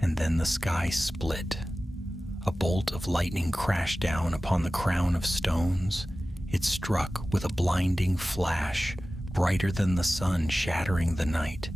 And then the sky split. A bolt of lightning crashed down upon the crown of stones. It struck with a blinding flash, brighter than the sun, shattering the night.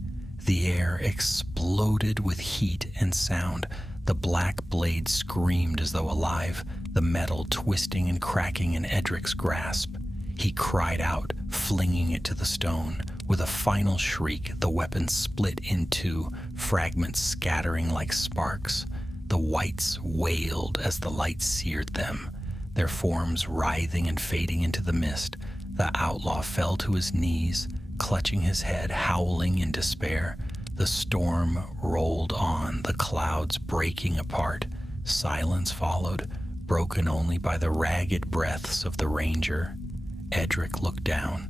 The air exploded with heat and sound. The black blade screamed as though alive, the metal twisting and cracking in Edric's grasp. He cried out, flinging it to the stone. With a final shriek, the weapon split in two, fragments scattering like sparks. The wights wailed as the light seared them, their forms writhing and fading into the mist. The outlaw fell to his knees, clutching his head, howling in despair. The storm rolled on, the clouds breaking apart. Silence followed, broken only by the ragged breaths of the ranger. Edric looked down.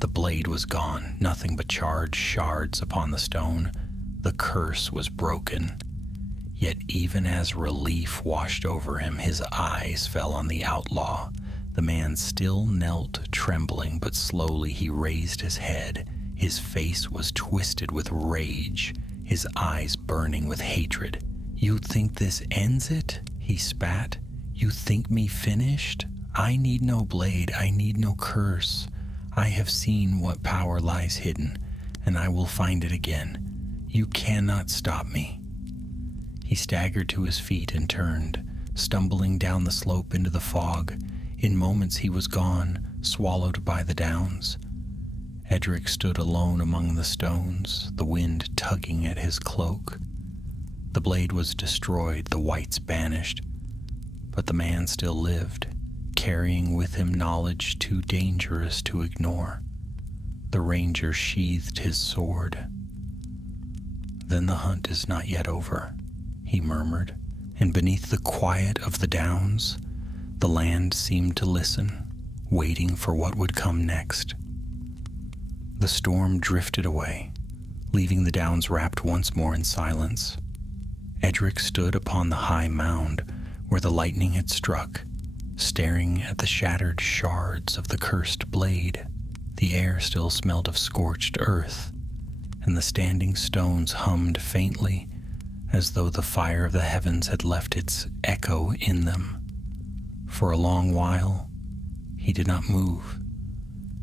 The blade was gone, nothing but charred shards upon the stone. The curse was broken. Yet even as relief washed over him, his eyes fell on the outlaw. The man still knelt, trembling, but slowly he raised his head. His face was twisted with rage, his eyes burning with hatred. "You think this ends it?" he spat. "You think me finished? I need no blade, I need no curse. I have seen what power lies hidden, and I will find it again. You cannot stop me." He staggered to his feet and turned, stumbling down the slope into the fog. In moments he was gone, swallowed by the downs. Edric stood alone among the stones, the wind tugging at his cloak. The blade was destroyed, the wights banished, but the man still lived, carrying with him knowledge too dangerous to ignore. The ranger sheathed his sword. "Then the hunt is not yet over," he murmured, and beneath the quiet of the downs, the land seemed to listen, waiting for what would come next. The storm drifted away, leaving the downs wrapped once more in silence. Edric stood upon the high mound where the lightning had struck, staring at the shattered shards of the cursed blade. The air still smelled of scorched earth, and the standing stones hummed faintly, as though the fire of the heavens had left its echo in them. For a long while, he did not move.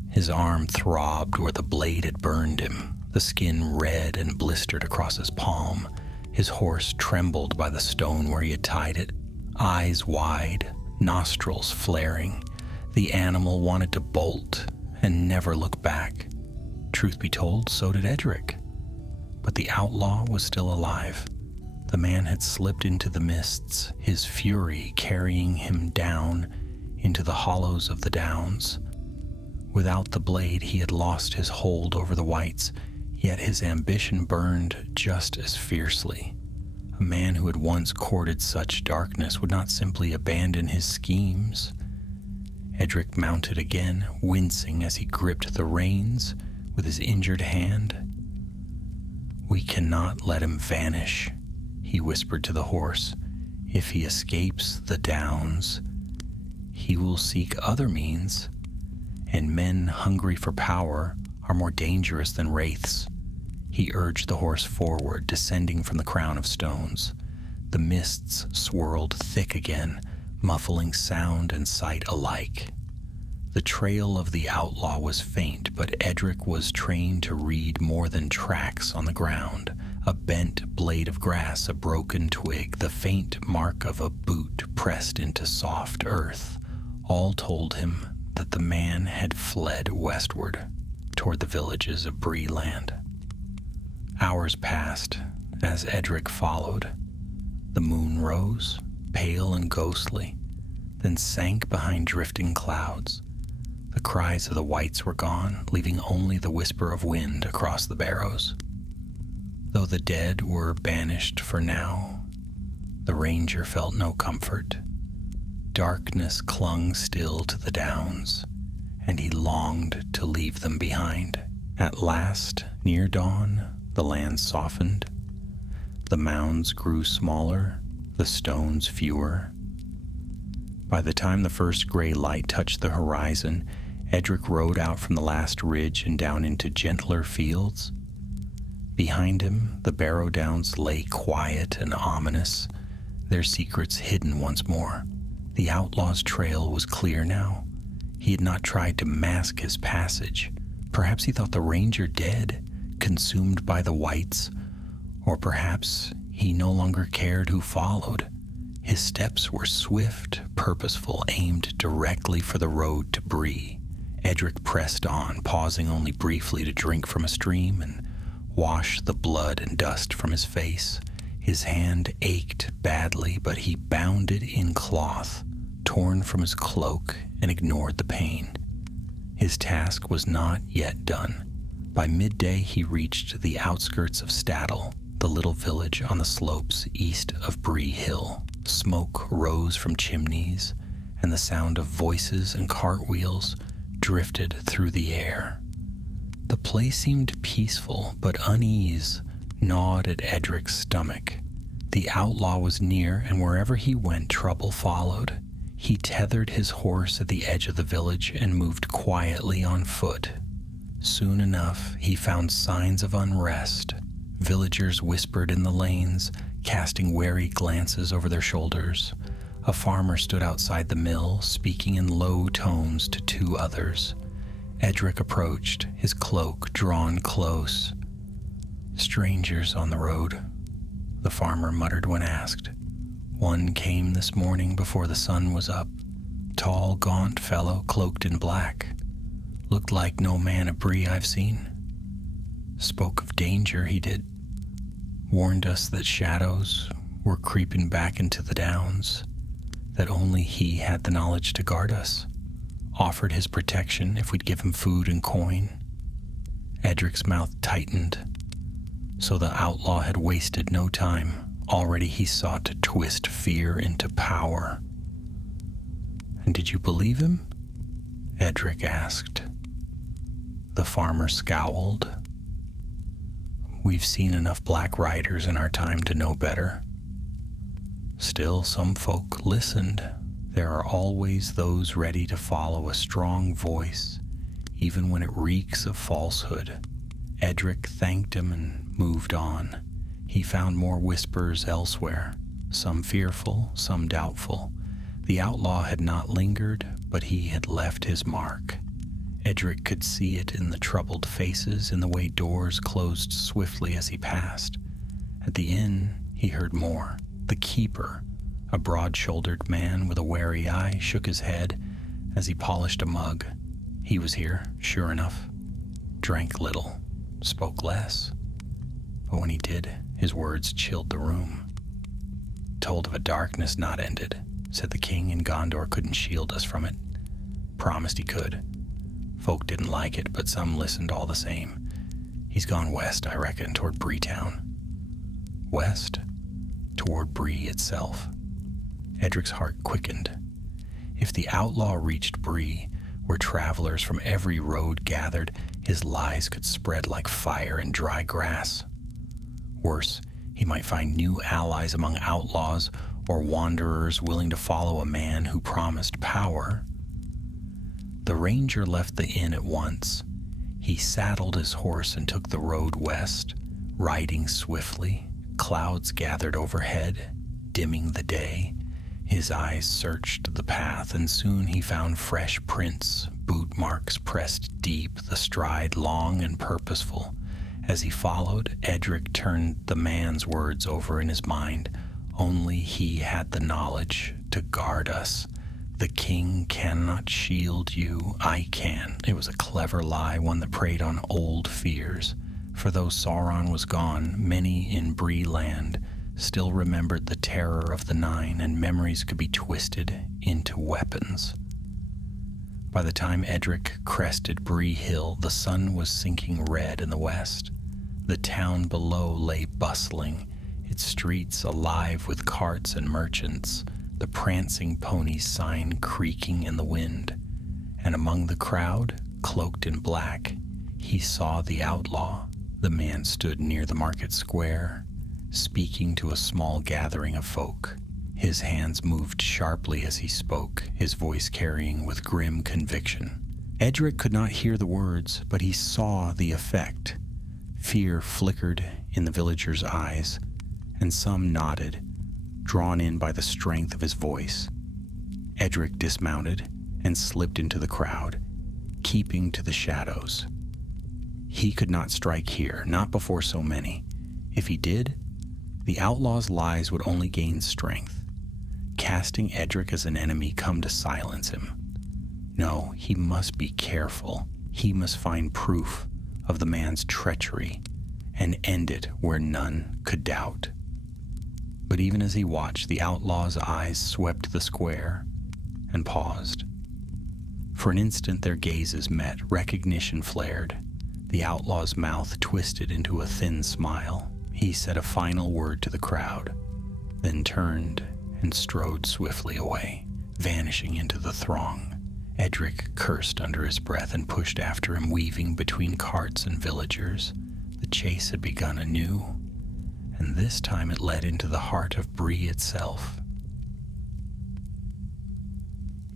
His arm throbbed where the blade had burned him, the skin red and blistered across his palm. His horse trembled by the stone where he had tied it, eyes wide, nostrils flaring. The animal wanted to bolt and never look back. Truth be told, so did Edric. But the outlaw was still alive. The man had slipped into the mists, his fury carrying him down into the hollows of the downs. Without the blade, he had lost his hold over the wights, yet his ambition burned just as fiercely. A man who had once courted such darkness would not simply abandon his schemes. Edric mounted again, wincing as he gripped the reins with his injured hand. "We cannot let him vanish," he whispered to the horse. "If he escapes the downs, he will seek other means, and men hungry for power are more dangerous than wraiths." He urged the horse forward, descending from the crown of stones. The mists swirled thick again, muffling sound and sight alike. The trail of the outlaw was faint, but Edric was trained to read more than tracks on the ground. A bent blade of grass, a broken twig, the faint mark of a boot pressed into soft earth, all told him that the man had fled westward, toward the villages of Breeland. Hours passed as Edric followed. The moon rose, pale and ghostly, then sank behind drifting clouds. The cries of the wights were gone, leaving only the whisper of wind across the barrows. Though the dead were banished for now, the ranger felt no comfort. Darkness clung still to the downs, and he longed to leave them behind. At last, near dawn, the land softened. The mounds grew smaller, the stones fewer. By the time the first gray light touched the horizon, Edric rode out from the last ridge and down into gentler fields. Behind him, the Barrow Downs lay quiet and ominous, their secrets hidden once more. The outlaw's trail was clear now. He had not tried to mask his passage. Perhaps he thought the ranger dead, consumed by the whites, or perhaps he no longer cared who followed. His steps were swift, purposeful, aimed directly for the road to Bree. Edric pressed on, pausing only briefly to drink from a stream and wash the blood and dust from his face. His hand ached badly, but he bound it in cloth, torn from his cloak, and ignored the pain. His task was not yet done. By midday, he reached the outskirts of Staddle, the little village on the slopes east of Bree Hill. Smoke rose from chimneys, and the sound of voices and cartwheels drifted through the air. The place seemed peaceful, but unease gnawed at Edric's stomach. The outlaw was near, and wherever he went, trouble followed. He tethered his horse at the edge of the village and moved quietly on foot. Soon enough, he found signs of unrest. Villagers whispered in the lanes, casting wary glances over their shoulders. A farmer stood outside the mill, speaking in low tones to two others. Edric approached, his cloak drawn close. "Strangers on the road," the farmer muttered when asked. "One came this morning before the sun was up. Tall, gaunt fellow, cloaked in black. Looked like no man of Bree I've seen. Spoke of danger, he did. Warned us that shadows were creeping back into the downs, that only he had the knowledge to guard us. Offered his protection if we'd give him food and coin." Edric's mouth tightened. So the outlaw had wasted no time. Already he sought to twist fear into power. "And did you believe him?" Edric asked. The farmer scowled. "We've seen enough black riders in our time to know better. Still, some folk listened. There are always those ready to follow a strong voice, even when it reeks of falsehood." Edric thanked him and moved on. He found more whispers elsewhere, some fearful, some doubtful. The outlaw had not lingered, but he had left his mark. Edric could see it in the troubled faces, in the way doors closed swiftly as he passed. At the inn, he heard more. The keeper, a broad-shouldered man with a wary eye, shook his head as he polished a mug. He was here, sure enough. Drank little, spoke less. But when he did, his words chilled the room. "Told of a darkness not ended. Said the king in Gondor couldn't shield us from it. Promised he could. Folk didn't like it, but some listened all the same. He's gone west, I reckon, toward Breetown." West? Toward Bree itself. Edric's heart quickened. If the outlaw reached Bree, where travelers from every road gathered, his lies could spread like fire in dry grass. Worse, he might find new allies among outlaws or wanderers willing to follow a man who promised power. The ranger left the inn at once. He saddled his horse and took the road west, riding swiftly. Clouds gathered overhead, dimming the day. His eyes searched the path, and soon he found fresh prints, boot marks pressed deep, the stride long and purposeful. As he followed, Edric turned the man's words over in his mind. Only he had the knowledge to guard us. The king cannot shield you, I can. It was a clever lie, one that preyed on old fears. For though Sauron was gone, many in Bree land still remembered the terror of the Nine, and memories could be twisted into weapons. By the time Edric crested Bree Hill, the sun was sinking red in the west. The town below lay bustling, its streets alive with carts and merchants, the prancing pony's sign creaking in the wind. And among the crowd, cloaked in black, he saw the outlaw. The man stood near the market square, speaking to a small gathering of folk. His hands moved sharply as he spoke, his voice carrying with grim conviction. Edric could not hear the words, but he saw the effect. Fear flickered in the villagers' eyes, and some nodded, drawn in by the strength of his voice. Edric dismounted and slipped into the crowd, keeping to the shadows. He could not strike here, not before so many. If he did, the outlaw's lies would only gain strength, casting Edric as an enemy come to silence him. No, he must be careful. He must find proof of the man's treachery and end it where none could doubt. But even as he watched, the outlaw's eyes swept the square and paused. For an instant their gazes met, recognition flared. The outlaw's mouth twisted into a thin smile. He said a final word to the crowd, then turned and strode swiftly away, vanishing into the throng. Edric cursed under his breath and pushed after him, weaving between carts and villagers. The chase had begun anew, and this time it led into the heart of Bree itself.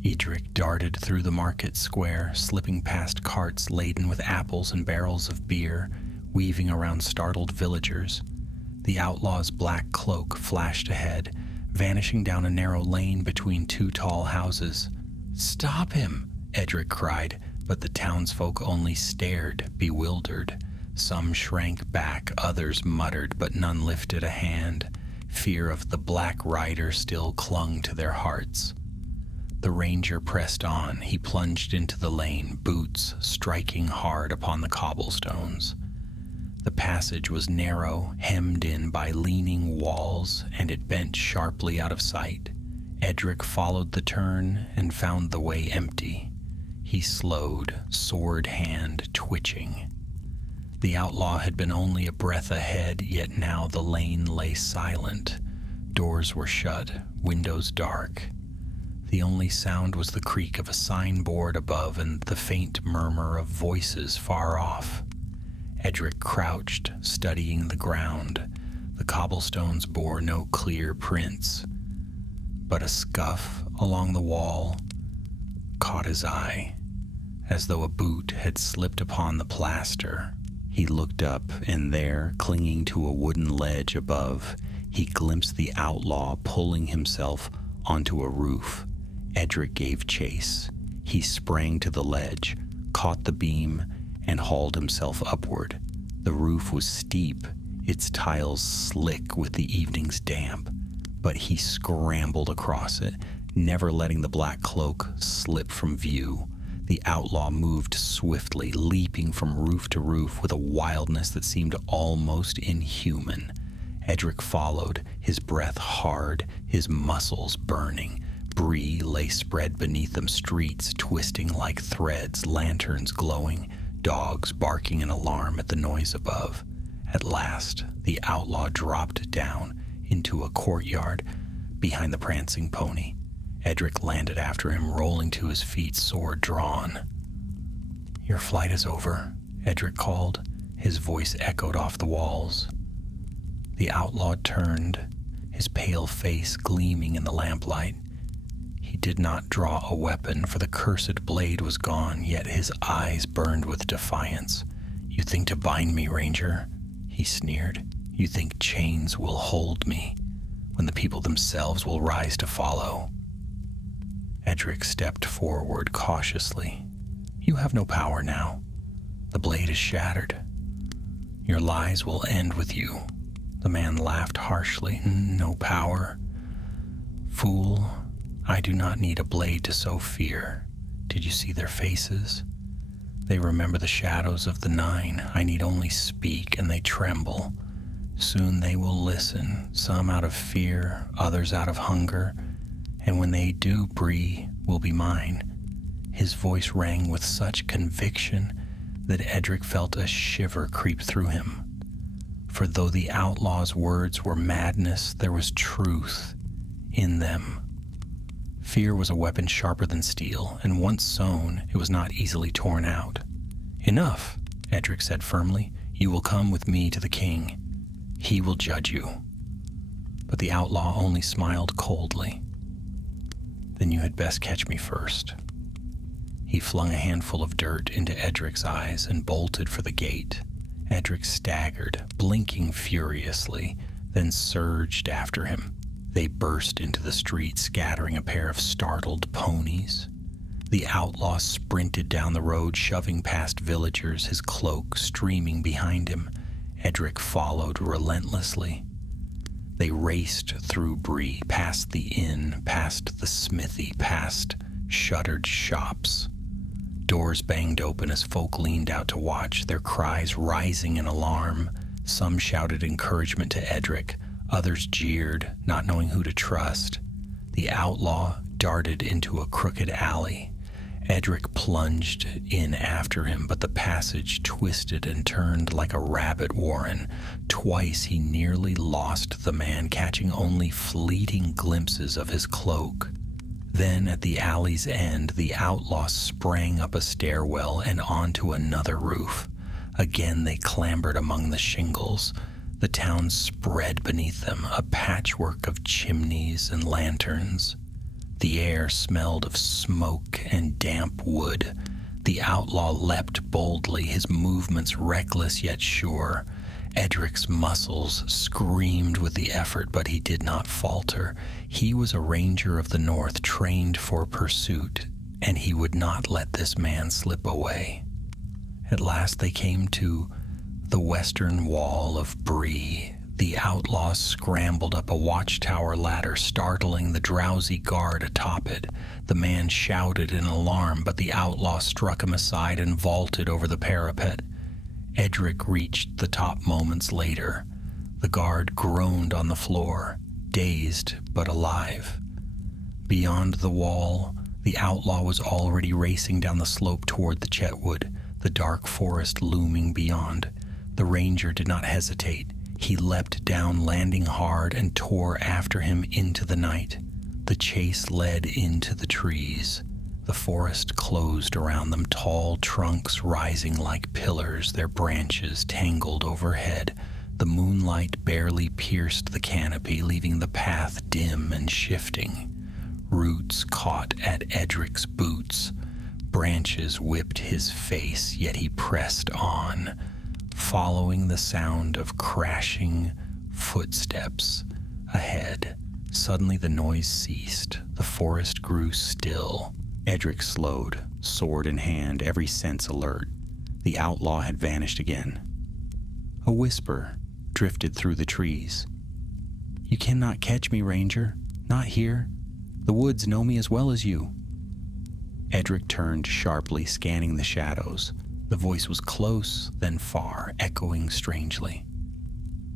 Edric darted through the market square, slipping past carts laden with apples and barrels of beer, weaving around startled villagers. The outlaw's black cloak flashed ahead, vanishing down a narrow lane between two tall houses. "Stop him!" Edric cried, but the townsfolk only stared, bewildered. Some shrank back, others muttered, but none lifted a hand. Fear of the Black Rider still clung to their hearts. The ranger pressed on. He plunged into the lane, boots striking hard upon the cobblestones. The passage was narrow, hemmed in by leaning walls, and it bent sharply out of sight. Edric followed the turn and found the way empty. He slowed, sword hand twitching. The outlaw had been only a breath ahead, yet now the lane lay silent. Doors were shut, windows dark. The only sound was the creak of a signboard above and the faint murmur of voices far off. Edric crouched, studying the ground. The cobblestones bore no clear prints, but a scuff along the wall caught his eye, as though a boot had slipped upon the plaster. He looked up, and there, clinging to a wooden ledge above, he glimpsed the outlaw pulling himself onto a roof. Edric gave chase. He sprang to the ledge, caught the beam, and hauled himself upward. The roof was steep, its tiles slick with the evening's damp, but he scrambled across it, never letting the black cloak slip from view. The outlaw moved swiftly, leaping from roof to roof with a wildness that seemed almost inhuman. Edric followed, his breath hard, his muscles burning. Bree lay spread beneath them, streets twisting like threads, lanterns glowing, dogs barking in alarm at the noise above. At last, the outlaw dropped down into a courtyard behind the prancing pony. Edric landed after him, rolling to his feet, sword drawn. "Your flight is over," Edric called. His voice echoed off the walls. The outlaw turned, his pale face gleaming in the lamplight. He did not draw a weapon, for the cursed blade was gone, yet his eyes burned with defiance. "You think to bind me, Ranger?" he sneered. "You think chains will hold me, when the people themselves will rise to follow?" Edric stepped forward cautiously. "You have no power now. The blade is shattered. Your lies will end with you." The man laughed harshly. "No power? Fool, I do not need a blade to sow fear. Did you see their faces? They remember the shadows of the 9. I need only speak, and they tremble. Soon they will listen, some out of fear, others out of hunger. And when they do, Bree will be mine." His voice rang with such conviction that Edric felt a shiver creep through him. For though the outlaw's words were madness, there was truth in them. Fear was a weapon sharper than steel, and once sown, it was not easily torn out. "Enough," Edric said firmly. "You will come with me to the king. He will judge you." But the outlaw only smiled coldly. "Then you had best catch me first." He flung a handful of dirt into Edric's eyes and bolted for the gate. Edric staggered, blinking furiously, then surged after him. They burst into the street, scattering a pair of startled ponies. The outlaw sprinted down the road, shoving past villagers, his cloak streaming behind him. Edric followed relentlessly. They raced through Bree, past the inn, past the smithy, past shuttered shops. Doors banged open as folk leaned out to watch, their cries rising in alarm. Some shouted encouragement to Edric, others jeered, not knowing who to trust. The outlaw darted into a crooked alley. Edric plunged in after him, but the passage twisted and turned like a rabbit warren. Twice he nearly lost the man, catching only fleeting glimpses of his cloak. Then, at the alley's end, the outlaw sprang up a stairwell and onto another roof. Again they clambered among the shingles. The town spread beneath them, a patchwork of chimneys and lanterns. The air smelled of smoke and damp wood. The outlaw leapt boldly, his movements reckless yet sure. Edric's muscles screamed with the effort, but he did not falter. He was a ranger of the north, trained for pursuit, and he would not let this man slip away. At last they came to the western wall of Bree. The outlaw scrambled up a watchtower ladder, startling the drowsy guard atop it. The man shouted in alarm, but the outlaw struck him aside and vaulted over the parapet. Edric reached the top moments later. The guard groaned on the floor, dazed but alive. Beyond the wall, the outlaw was already racing down the slope toward the Chetwood, the dark forest looming beyond. The ranger did not hesitate. He leapt down, landing hard, and tore after him into the night. The chase led into the trees. The forest closed around them, tall trunks rising like pillars, their branches tangled overhead. The moonlight barely pierced the canopy, leaving the path dim and shifting. Roots caught at Edric's boots. Branches whipped his face, yet he pressed on, following the sound of crashing footsteps ahead. Suddenly the noise ceased. The forest grew still. Edric slowed, sword in hand, every sense alert. The outlaw had vanished again. A whisper drifted through the trees. "You cannot catch me, Ranger. Not here. The woods know me as well as you." Edric turned sharply, scanning the shadows. The voice was close, then far, echoing strangely.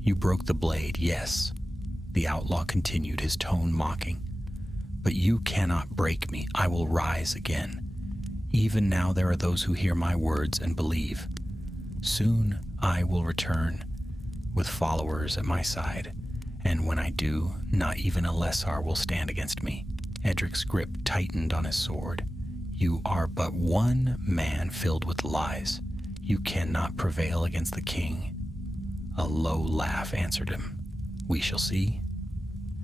"You broke the blade, yes," the outlaw continued, his tone mocking. "But you cannot break me. I will rise again. Even now there are those who hear my words and believe. Soon I will return, with followers at my side, and when I do, not even a Lessar will stand against me." Edric's grip tightened on his sword. "You are but one man filled with lies. You cannot prevail against the king." A low laugh answered him. "We shall see."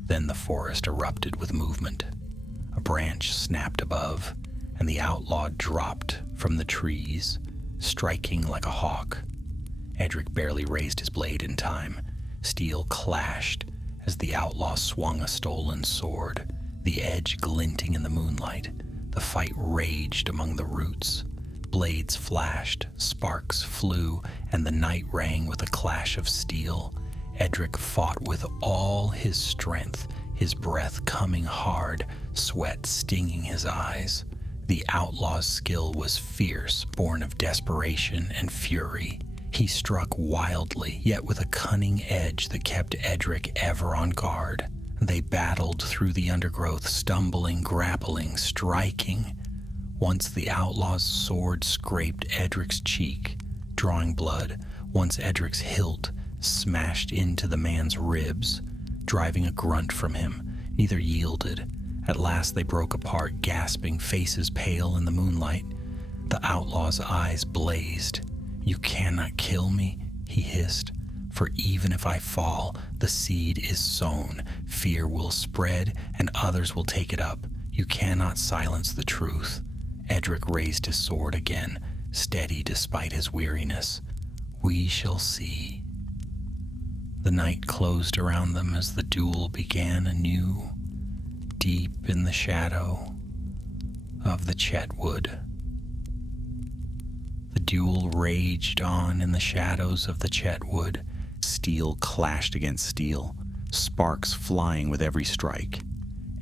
Then the forest erupted with movement. A branch snapped above, and the outlaw dropped from the trees, striking like a hawk. Edric barely raised his blade in time. Steel clashed as the outlaw swung a stolen sword, the edge glinting in the moonlight. The fight raged among the roots. Blades flashed, sparks flew, and the night rang with a clash of steel. Edric fought with all his strength, his breath coming hard, sweat stinging his eyes. The outlaw's skill was fierce, born of desperation and fury. He struck wildly, yet with a cunning edge that kept Edric ever on guard. They battled through the undergrowth, stumbling, grappling, striking. Once the outlaw's sword scraped Edric's cheek, drawing blood. Once Edric's hilt smashed into the man's ribs, driving a grunt from him. Neither yielded. At last they broke apart, gasping, faces pale in the moonlight. The outlaw's eyes blazed. "You cannot kill me," he hissed. "For even if I fall, the seed is sown. Fear will spread, and others will take it up. You cannot silence the truth." Edric raised his sword again, steady despite his weariness. "We shall see." The night closed around them as the duel began anew. Deep in the shadow, of the Chetwood. The duel raged on in the shadows of the Chetwood. Steel clashed against steel, sparks flying with every strike.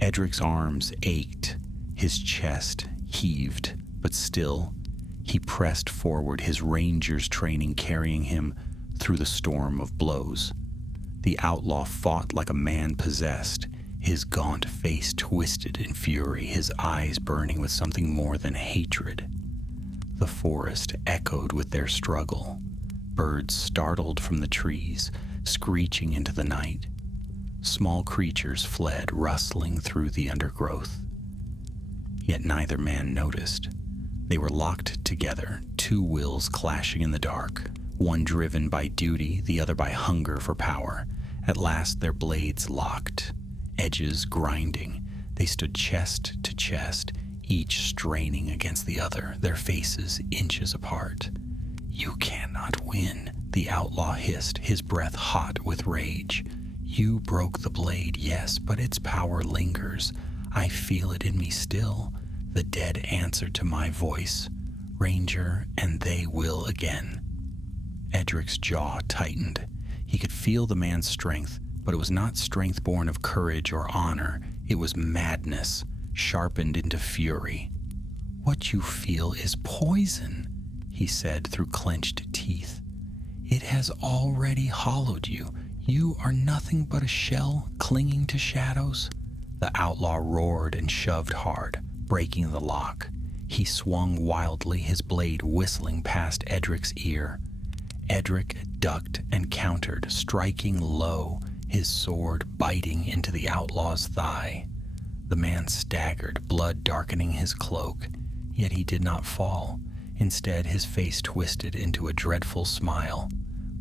Edric's arms ached, his chest heaved, but still, he pressed forward, his ranger's training carrying him through the storm of blows. The outlaw fought like a man possessed, his gaunt face twisted in fury, his eyes burning with something more than hatred. The forest echoed with their struggle. Birds startled from the trees, screeching into the night. Small creatures fled, rustling through the undergrowth. Yet neither man noticed. They were locked together, two wills clashing in the dark, one driven by duty, the other by hunger for power. At last their blades locked, edges grinding. They stood chest to chest, each straining against the other, their faces inches apart. "You cannot win," the outlaw hissed, his breath hot with rage. "You broke the blade, yes, but its power lingers. I feel it in me still." The dead answered to my voice, "Ranger, and they will again." Edric's jaw tightened. He could feel the man's strength, but it was not strength born of courage or honor. It was madness, sharpened into fury. "What you feel is poison," he said through clenched teeth. "It has already hollowed you. You are nothing but a shell clinging to shadows." The outlaw roared and shoved hard, breaking the lock. He swung wildly, his blade whistling past Edric's ear. Edric ducked and countered, striking low, his sword biting into the outlaw's thigh. The man staggered, blood darkening his cloak, yet he did not fall. Instead, his face twisted into a dreadful smile.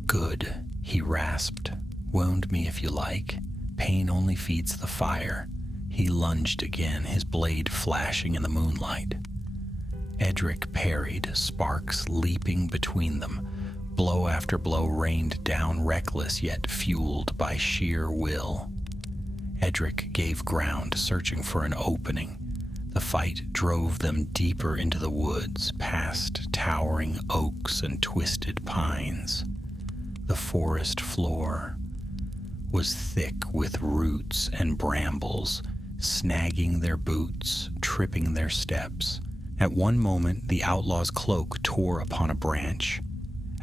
"Good," he rasped. "Wound me if you like. Pain only feeds the fire." He lunged again, his blade flashing in the moonlight. Edric parried, sparks leaping between them. Blow after blow rained down, reckless yet fueled by sheer will. Edric gave ground, searching for an opening. The fight drove them deeper into the woods, past towering oaks and twisted pines. The forest floor was thick with roots and brambles, snagging their boots, tripping their steps. At one moment, the outlaw's cloak tore upon a branch.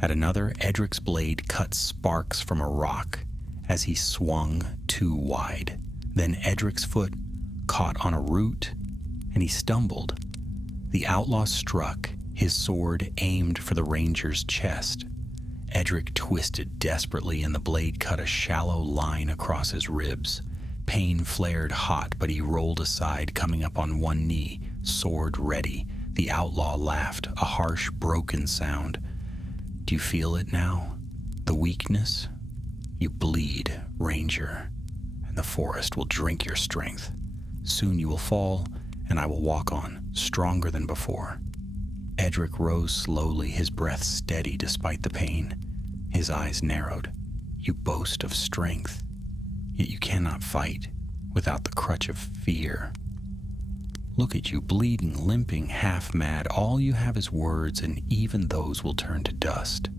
At another, Edric's blade cut sparks from a rock as he swung too wide. Then Edric's foot caught on a root, and he stumbled. The outlaw struck, his sword aimed for the ranger's chest. Edric twisted desperately, and the blade cut a shallow line across his ribs. Pain flared hot, but he rolled aside, coming up on one knee, sword ready. The outlaw laughed, a harsh, broken sound. "Do you feel it now? The weakness? You bleed, Ranger, and the forest will drink your strength. Soon you will fall, and I will walk on, stronger than before." Edric rose slowly, his breath steady despite the pain. His eyes narrowed. "You boast of strength, yet you cannot fight without the crutch of fear. Look at you, bleeding, limping, half-mad. All you have is words, and even those will turn to dust."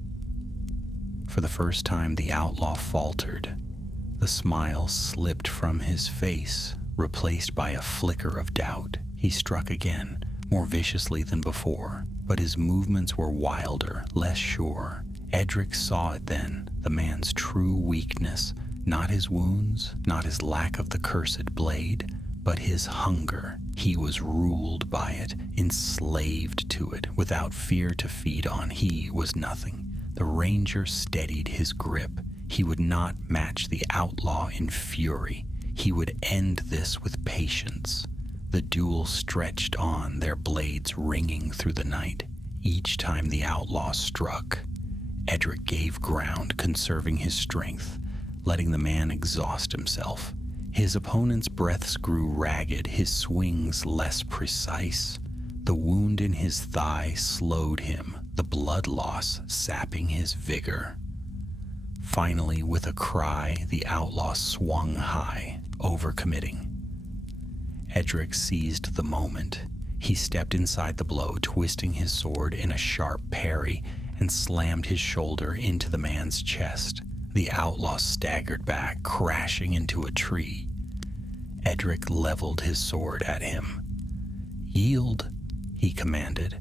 For the first time, the outlaw faltered. The smile slipped from his face, replaced by a flicker of doubt. He struck again, more viciously than before, but his movements were wilder, less sure. Edric saw it then, the man's true weakness, not his wounds, not his lack of the cursed blade, but his hunger. He was ruled by it, enslaved to it, without fear to feed on. He was nothing. The ranger steadied his grip. He would not match the outlaw in fury. He would end this with patience. The duel stretched on, their blades ringing through the night. Each time the outlaw struck, Edric gave ground, conserving his strength, letting the man exhaust himself. His opponent's breaths grew ragged, his swings less precise. The wound in his thigh slowed him, the blood loss sapping his vigor. Finally, with a cry, the outlaw swung high, overcommitting. Edric seized the moment. He stepped inside the blow, twisting his sword in a sharp parry, and slammed his shoulder into the man's chest. The outlaw staggered back, crashing into a tree. Edric leveled his sword at him. "Yield," he commanded.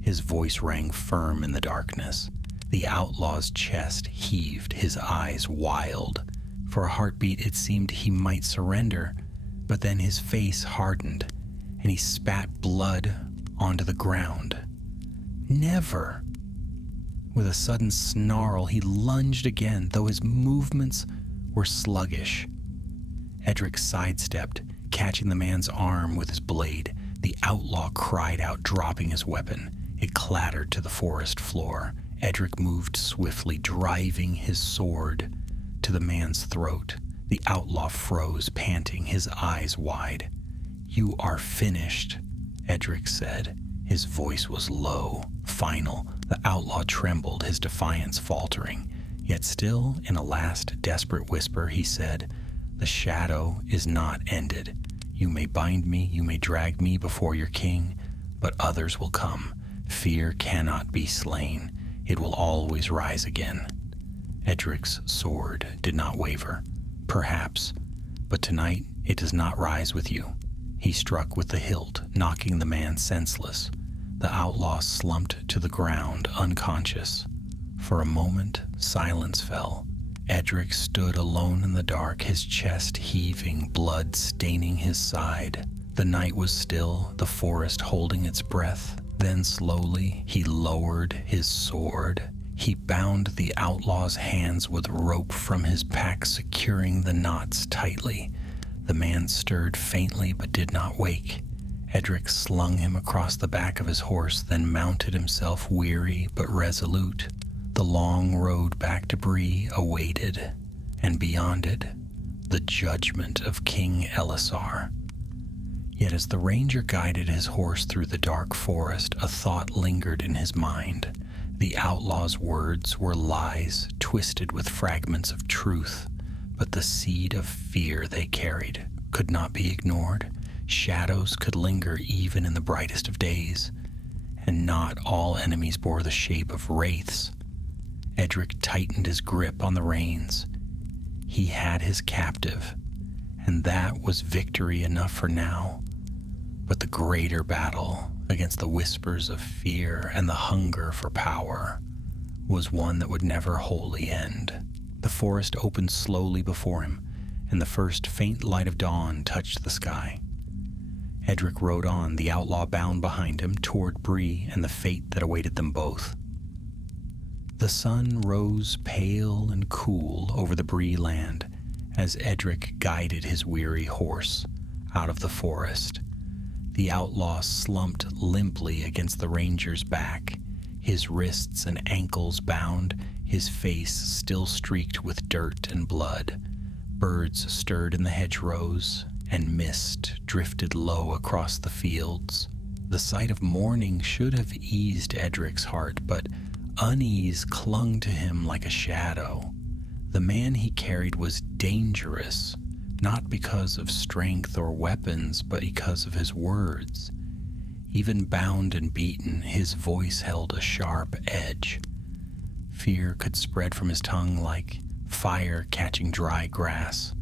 His voice rang firm in the darkness. The outlaw's chest heaved, his eyes wild. For a heartbeat, it seemed he might surrender, but then his face hardened, and he spat blood onto the ground. "Never!" With a sudden snarl, he lunged again, though his movements were sluggish. Edric sidestepped, catching the man's arm with his blade. The outlaw cried out, dropping his weapon. It clattered to the forest floor. Edric moved swiftly, driving his sword to the man's throat. The outlaw froze, panting, his eyes wide. "You are finished," Edric said. His voice was low, final. The outlaw trembled, his defiance faltering. Yet still, in a last desperate whisper, he said, "The shadow is not ended. You may bind me, you may drag me before your king, but others will come. Fear cannot be slain. It will always rise again." Edric's sword did not waver. "Perhaps, but tonight it does not rise with you." He struck with the hilt, knocking the man senseless. The outlaw slumped to the ground, unconscious. For a moment, silence fell. Edric stood alone in the dark, his chest heaving, blood staining his side. The night was still, the forest holding its breath. Then slowly, he lowered his sword. He bound the outlaw's hands with rope from his pack, securing the knots tightly. The man stirred faintly but did not wake. Edric slung him across the back of his horse, then mounted himself, weary but resolute. The long road back to Bree awaited, and beyond it, the judgment of King Elisar. Yet as the ranger guided his horse through the dark forest, a thought lingered in his mind. The outlaw's words were lies, twisted with fragments of truth, but the seed of fear they carried could not be ignored. Shadows could linger even in the brightest of days, and not all enemies bore the shape of wraiths. Edric tightened his grip on the reins. He had his captive, and that was victory enough for now. But the greater battle against the whispers of fear and the hunger for power was one that would never wholly end. The forest opened slowly before him, and the first faint light of dawn touched the sky. Edric rode on, the outlaw bound behind him, toward Bree and the fate that awaited them both. The sun rose pale and cool over the Bree land as Edric guided his weary horse out of the forest. The outlaw slumped limply against the ranger's back, his wrists and ankles bound, his face still streaked with dirt and blood. Birds stirred in the hedgerows, and mist drifted low across the fields. The sight of morning should have eased Edric's heart, but unease clung to him like a shadow. The man he carried was dangerous, not because of strength or weapons, but because of his words. Even bound and beaten, his voice held a sharp edge. Fear could spread from his tongue like fire catching dry grass.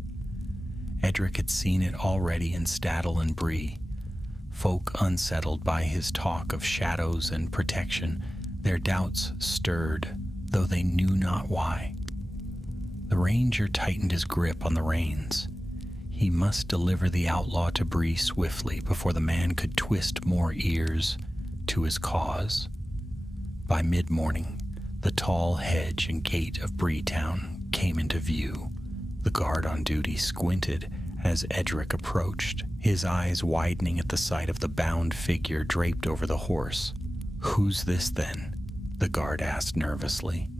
Edric had seen it already in Staddle and Bree. Folk unsettled by his talk of shadows and protection, their doubts stirred, though they knew not why. The ranger tightened his grip on the reins. He must deliver the outlaw to Bree swiftly before the man could twist more ears to his cause. By mid-morning, the tall hedge and gate of Breetown came into view. The guard on duty squinted as Edric approached, his eyes widening at the sight of the bound figure draped over the horse. "Who's this, then?" the guard asked nervously.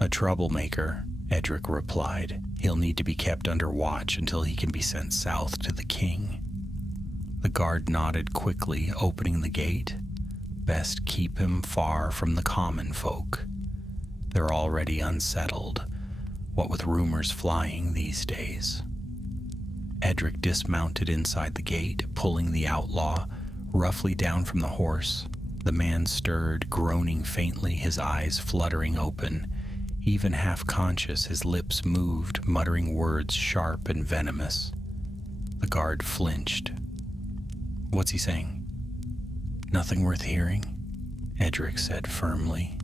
"A troublemaker," Edric replied. "He'll need to be kept under watch until he can be sent south to the king." The guard nodded quickly, opening the gate. Best keep him far from the common folk. They're already unsettled, what with rumors flying these days. Edric dismounted inside the gate, pulling the outlaw, Roughly down from the horse, the man stirred, groaning faintly, his eyes fluttering open. Even half-conscious, his lips moved, muttering words sharp and venomous. The guard flinched. "What's he saying?" "Nothing worth hearing," Edric said firmly.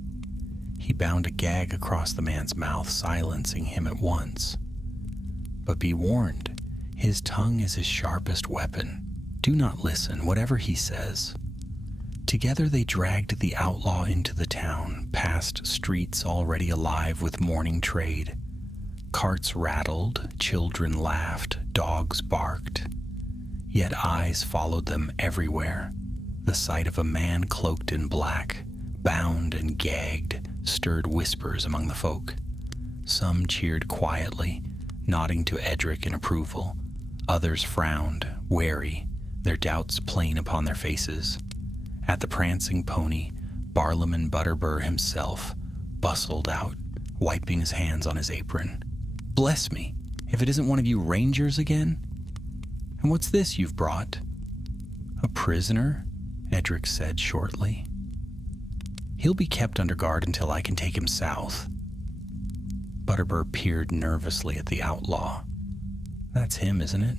He bound a gag across the man's mouth, silencing him at once. "But be warned, his tongue is his sharpest weapon. Do not listen, whatever he says." Together they dragged the outlaw into the town, past streets already alive with morning trade. Carts rattled, children laughed, dogs barked. Yet eyes followed them everywhere. The sight of a man cloaked in black, bound and gagged, stirred whispers among the folk. Some cheered quietly, nodding to Edric in approval. Others frowned, wary, their doubts plain upon their faces. At the prancing pony, Barlaam Butterbur himself bustled out, wiping his hands on his apron. "Bless me, if it isn't one of you rangers again? And what's this you've brought?" "A prisoner," Edric said shortly. "He'll be kept under guard until I can take him south." Butterbur peered nervously at the outlaw. "That's him, isn't it?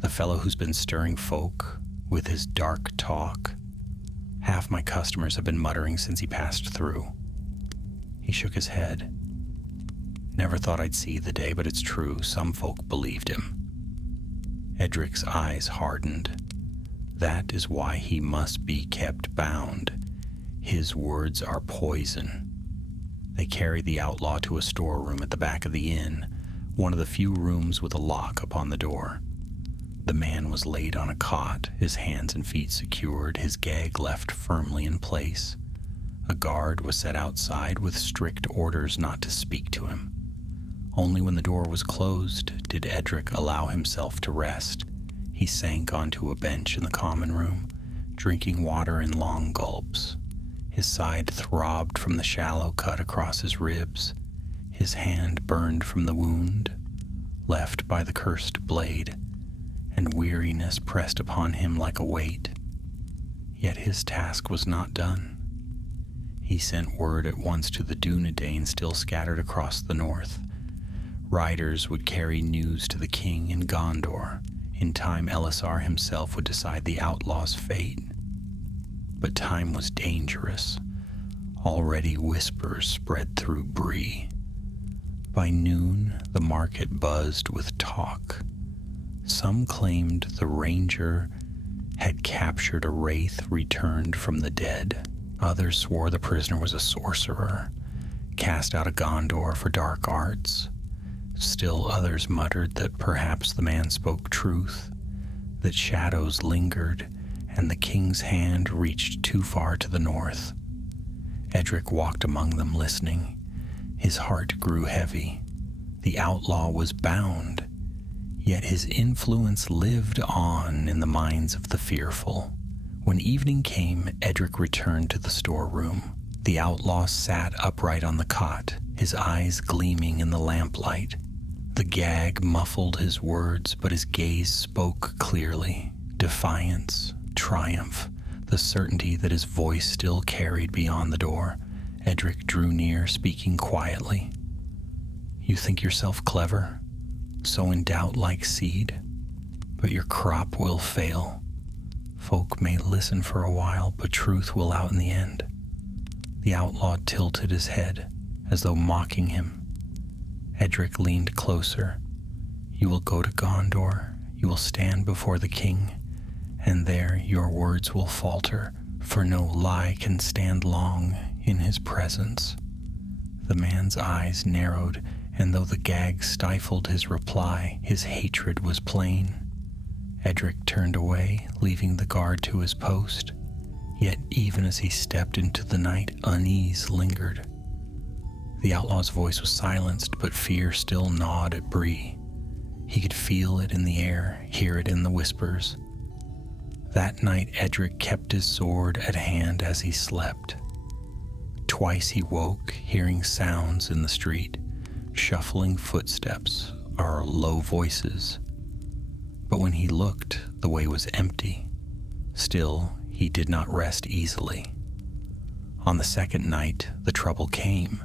The fellow who's been stirring folk with his dark talk. Half my customers have been muttering since he passed through." He shook his head. "Never thought I'd see the day, but it's true. Some folk believed him." Edric's eyes hardened. That is why he must be kept bound. His words are poison. They carried the outlaw to a storeroom at the back of the inn, one of the few rooms with a lock upon the door. The man was laid on a cot, his hands and feet secured, his gag left firmly in place. A guard was set outside with strict orders not to speak to him. Only when the door was closed did Edric allow himself to rest. He sank onto a bench in the common room, drinking water in long gulps. His side throbbed from the shallow cut across his ribs. His hand burned from the wound, left by the cursed blade, and weariness pressed upon him like a weight. Yet his task was not done. He sent word at once to the Dunedain still scattered across the north. Riders would carry news to the king in Gondor. In time, Elisar himself would decide the outlaw's fate. But time was dangerous. Already whispers spread through Bree. By noon, the market buzzed with talk. Some claimed the ranger had captured a wraith returned from the dead. Others swore the prisoner was a sorcerer, cast out of Gondor for dark arts. Still others muttered that perhaps the man spoke truth, that shadows lingered, and the king's hand reached too far to the north. Edric walked among them listening. His heart grew heavy. The outlaw was bound, yet his influence lived on in the minds of the fearful. When evening came, Edric returned to the storeroom. The outlaw sat upright on the cot, his eyes gleaming in the lamplight. The gag muffled his words, but his gaze spoke clearly. Defiance, triumph, the certainty that his voice still carried beyond the door. Edric drew near, speaking quietly. "You think yourself clever, so in doubt like seed, but your crop will fail. Folk may listen for a while, but truth will out in the end." The outlaw tilted his head, as though mocking him. Edric leaned closer. "You will go to Gondor, you will stand before the king, and there your words will falter, for no lie can stand long in his presence." The man's eyes narrowed, and though the gag stifled his reply, his hatred was plain. Edric turned away, leaving the guard to his post. Yet even as he stepped into the night, unease lingered. The outlaw's voice was silenced, but fear still gnawed at Bree. He could feel it in the air, hear it in the whispers. That night, Edric kept his sword at hand as he slept. Twice he woke, hearing sounds in the street, shuffling footsteps or low voices. But when he looked, the way was empty. Still, he did not rest easily. On the second night, the trouble came.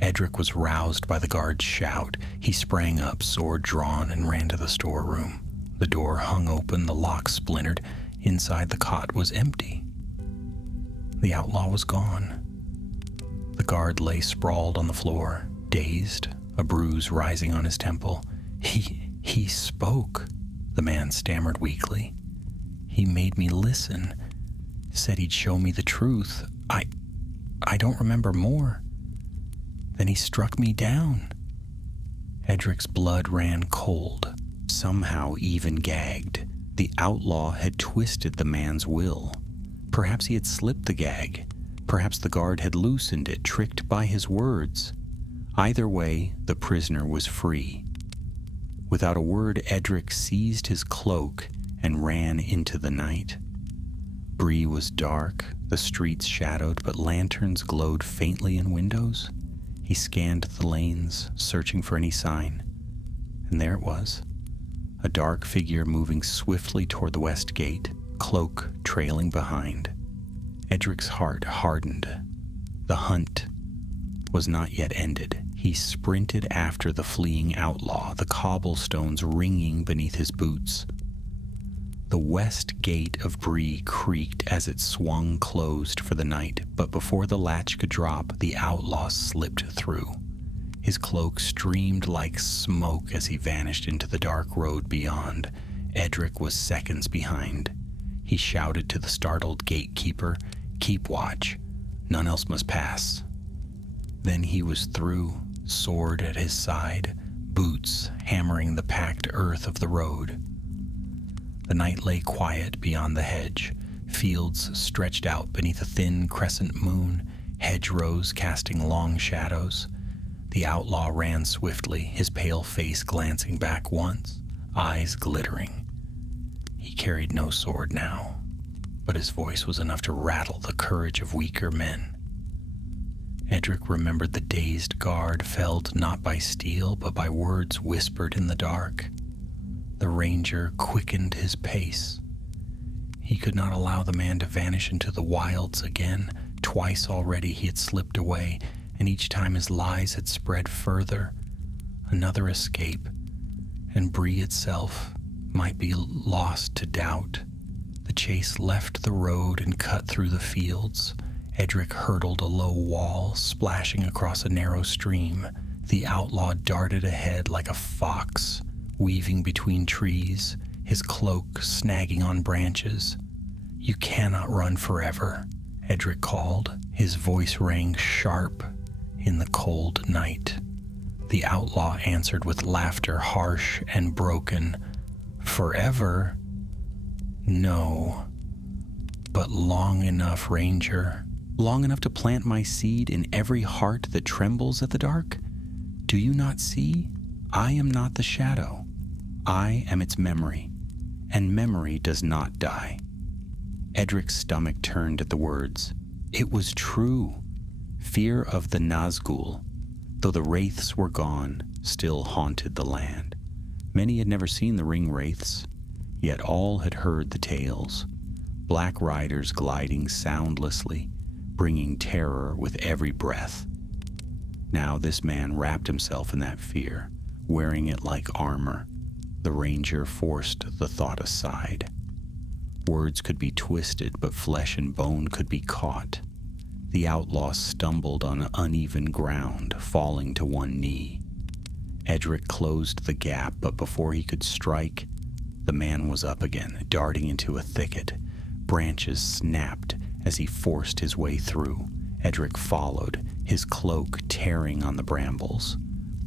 Edric was roused by the guard's shout. He sprang up, sword drawn, and ran to the storeroom. The door hung open, the lock splintered. Inside, the cot was empty. The outlaw was gone. The guard lay sprawled on the floor, dazed, a bruise rising on his temple. He spoke, the man stammered weakly. He made me listen, said he'd show me the truth. I don't remember more. Then he struck me down. Edric's blood ran cold. Somehow even gagged. The outlaw had twisted the man's will. Perhaps he had slipped the gag. Perhaps the guard had loosened it, tricked by his words. Either way, the prisoner was free. Without a word, Edric seized his cloak and ran into the night. Bree was dark, the streets shadowed, but lanterns glowed faintly in windows. He scanned the lanes, searching for any sign. And there it was, a dark figure moving swiftly toward the west gate, cloak trailing behind. Edric's heart hardened. The hunt was not yet ended. He sprinted after the fleeing outlaw, the cobblestones ringing beneath his boots. The west gate of Bree creaked as it swung closed for the night, but before the latch could drop, the outlaw slipped through. His cloak streamed like smoke as he vanished into the dark road beyond. Edric was seconds behind. He shouted to the startled gatekeeper, "Keep watch. None else must pass." Then he was through, sword at his side, boots hammering the packed earth of the road. The night lay quiet beyond the hedge, fields stretched out beneath a thin crescent moon, hedgerows casting long shadows. The outlaw ran swiftly, his pale face glancing back once, eyes glittering. He carried no sword now, but his voice was enough to rattle the courage of weaker men. Edric remembered the dazed guard felled not by steel, but by words whispered in the dark. The ranger quickened his pace. He could not allow the man to vanish into the wilds again. Twice already he had slipped away, and each time his lies had spread further. Another escape, and Bree itself might be lost to doubt. The chase left the road and cut through the fields. Edric hurdled a low wall, splashing across a narrow stream. The outlaw darted ahead like a fox, weaving between trees, his cloak snagging on branches. "You cannot run forever," Edric called. His voice rang sharp in the cold night. The outlaw answered with laughter, harsh and broken. "Forever? No. But long enough, Ranger. Long enough to plant my seed in every heart that trembles at the dark? Do you not see? I am not the shadow. I am its memory, and memory does not die." Edric's stomach turned at the words. It was true. Fear of the Nazgûl, though the wraiths were gone, still haunted the land. Many had never seen the ring wraiths, yet all had heard the tales. Black riders gliding soundlessly, bringing terror with every breath. Now this man wrapped himself in that fear, wearing it like armor. The ranger forced the thought aside. Words could be twisted, but flesh and bone could be caught. The outlaw stumbled on uneven ground, falling to one knee. Edric closed the gap, but before he could strike, the man was up again, darting into a thicket. Branches snapped as he forced his way through. Edric followed, his cloak tearing on the brambles.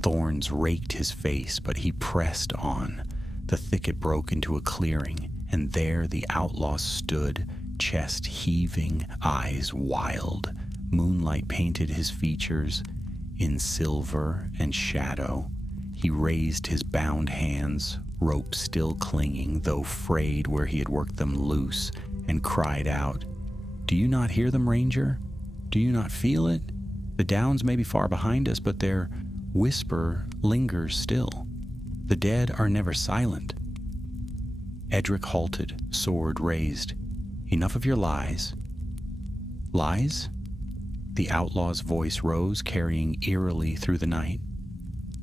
Thorns raked his face, but he pressed on. The thicket broke into a clearing, and there the outlaw stood, chest heaving, eyes wild. Moonlight painted his features in silver and shadow. He raised his bound hands, rope still clinging, though frayed where he had worked them loose, and cried out, "Do you not hear them, Ranger? Do you not feel it? The downs may be far behind us, but their whisper lingers still. The dead are never silent." Edric halted, sword raised. Enough of your lies. Lies? The outlaw's voice rose, carrying eerily through the night.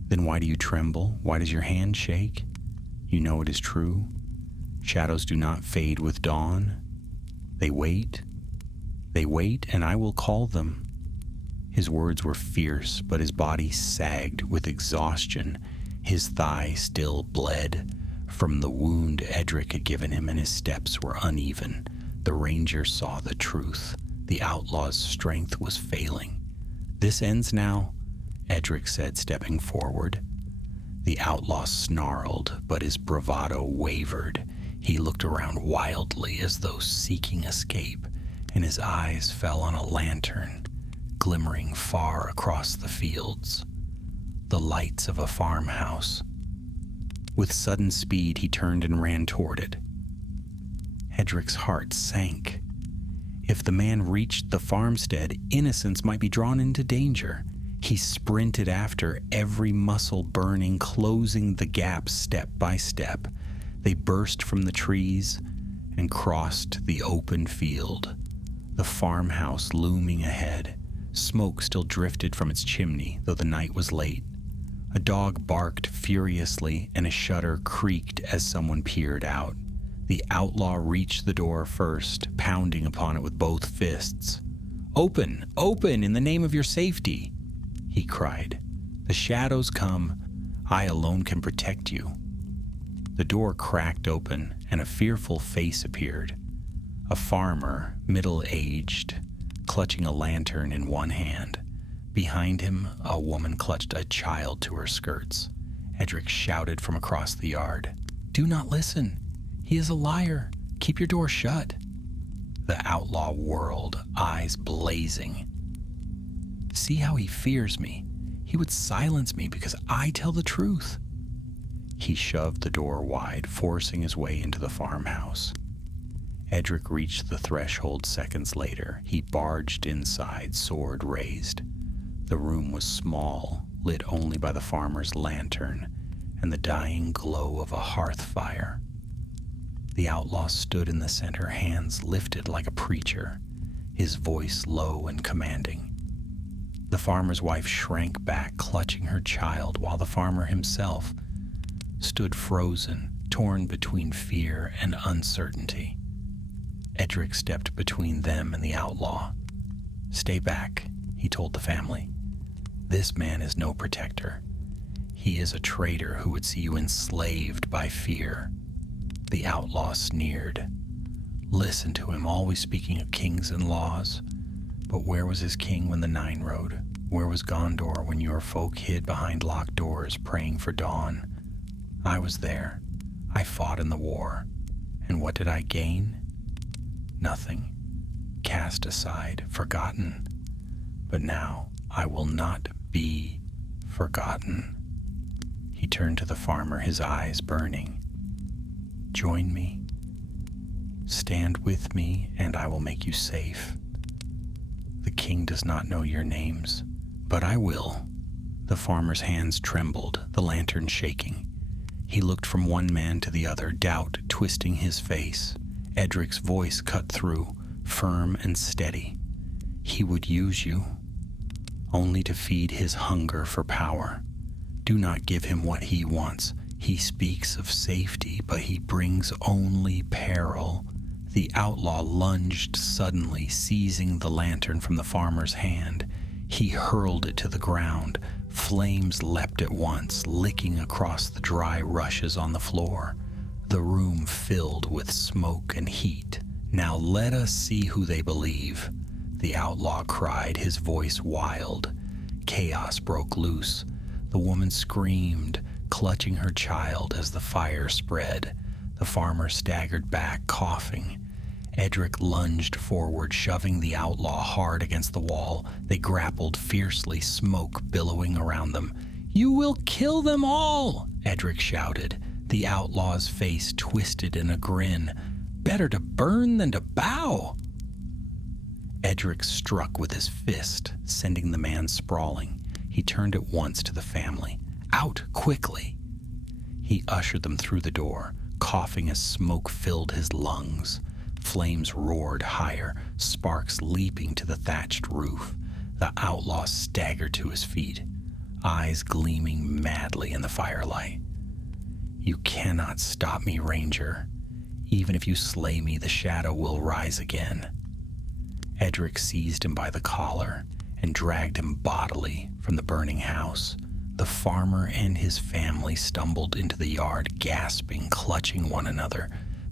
Then why do you tremble? Why does your hand shake? You know it is true. Shadows do not fade with dawn. They wait, and I will call them. His words were fierce, but his body sagged with exhaustion. His thigh still bled from the wound Edric had given him, and his steps were uneven. The ranger saw the truth. The outlaw's strength was failing. This ends now, Edric said, stepping forward. The outlaw snarled, but his bravado wavered. He looked around wildly as though seeking escape, and his eyes fell on a lantern, glimmering far across the fields. The lights of a farmhouse. With sudden speed, he turned and ran toward it. Edric's heart sank. If the man reached the farmstead, innocents might be drawn into danger. He sprinted after, every muscle burning, closing the gap step by step. They burst from the trees and crossed the open field. The farmhouse looming ahead. Smoke still drifted from its chimney, though the night was late. A dog barked furiously, and a shutter creaked as someone peered out. The outlaw reached the door first, pounding upon it with both fists. "Open! Open, in the name of your safety!" he cried. "The shadows come. I alone can protect you." The door cracked open, and a fearful face appeared. A farmer, middle-aged, clutching a lantern in one hand. Behind him, a woman clutched a child to her skirts. Edric shouted from across the yard, "Do not listen! He is a liar! Keep your door shut!" The outlaw whirled, eyes blazing. "See how he fears me. He would silence me because I tell the truth." He shoved the door wide, forcing his way into the farmhouse. Edric reached the threshold seconds later. He barged inside, sword raised. The room was small, lit only by the farmer's lantern and the dying glow of a hearth fire. The outlaw stood in the center, hands lifted like a preacher, his voice low and commanding. The farmer's wife shrank back, clutching her child, while the farmer himself stood frozen, torn between fear and uncertainty. Edric stepped between them and the outlaw. "Stay back," he told the family. "This man is no protector. He is a traitor who would see you enslaved by fear." The outlaw sneered. Listen to him, always speaking of kings and laws. But where was his king when the Nine rode? Where was Gondor when your folk hid behind locked doors, praying for dawn? I was there. I fought in the war. And what did I gain? Nothing. Cast aside, forgotten. But now I will not be forgotten. He turned to the farmer, his eyes burning. "Join me. Stand with me, and I will make you safe. The king does not know your names, but I will." The farmer's hands trembled, the lantern shaking. He looked from one man to the other, doubt twisting his face. Edric's voice cut through, firm and steady. He would use you, only to feed his hunger for power. Do not give him what he wants. He speaks of safety, but he brings only peril. The outlaw lunged suddenly, seizing the lantern from the farmer's hand. He hurled it to the ground. Flames leapt at once, licking across the dry rushes on the floor. The room filled with smoke and heat. "Now let us see who they believe," the outlaw cried, his voice wild. Chaos broke loose. The woman screamed, clutching her child as the fire spread. The farmer staggered back, coughing. Edric lunged forward, shoving the outlaw hard against the wall. They grappled fiercely, smoke billowing around them. "You will kill them all!" Edric shouted. The outlaw's face twisted in a grin. "Better to burn than to bow!" Edric struck with his fist, sending the man sprawling. He turned at once to the family. "Out, quickly!" He ushered them through the door, coughing as smoke filled his lungs. Flames roared higher, sparks leaping to the thatched roof. The outlaw staggered to his feet, eyes gleaming madly in the firelight. "You cannot stop me, Ranger. Even if you slay me, the shadow will rise again." Edric seized him by the collar and dragged him bodily from the burning house. The farmer and his family stumbled into the yard, gasping, clutching one another.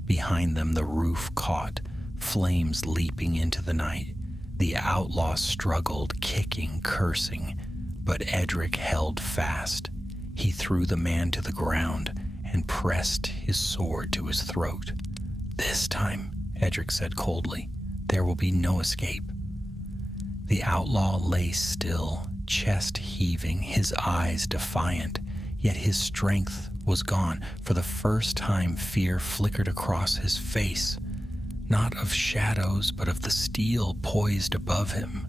Behind them, the roof caught, flames leaping into the night. The outlaw struggled, kicking, cursing, but Edric held fast. He threw the man to the ground and pressed his sword to his throat. "This time," Edric said coldly, "there will be no escape." The outlaw lay still, chest heaving, his eyes defiant, yet his strength was gone. For the first time, fear flickered across his face, not of shadows, but of the steel poised above him.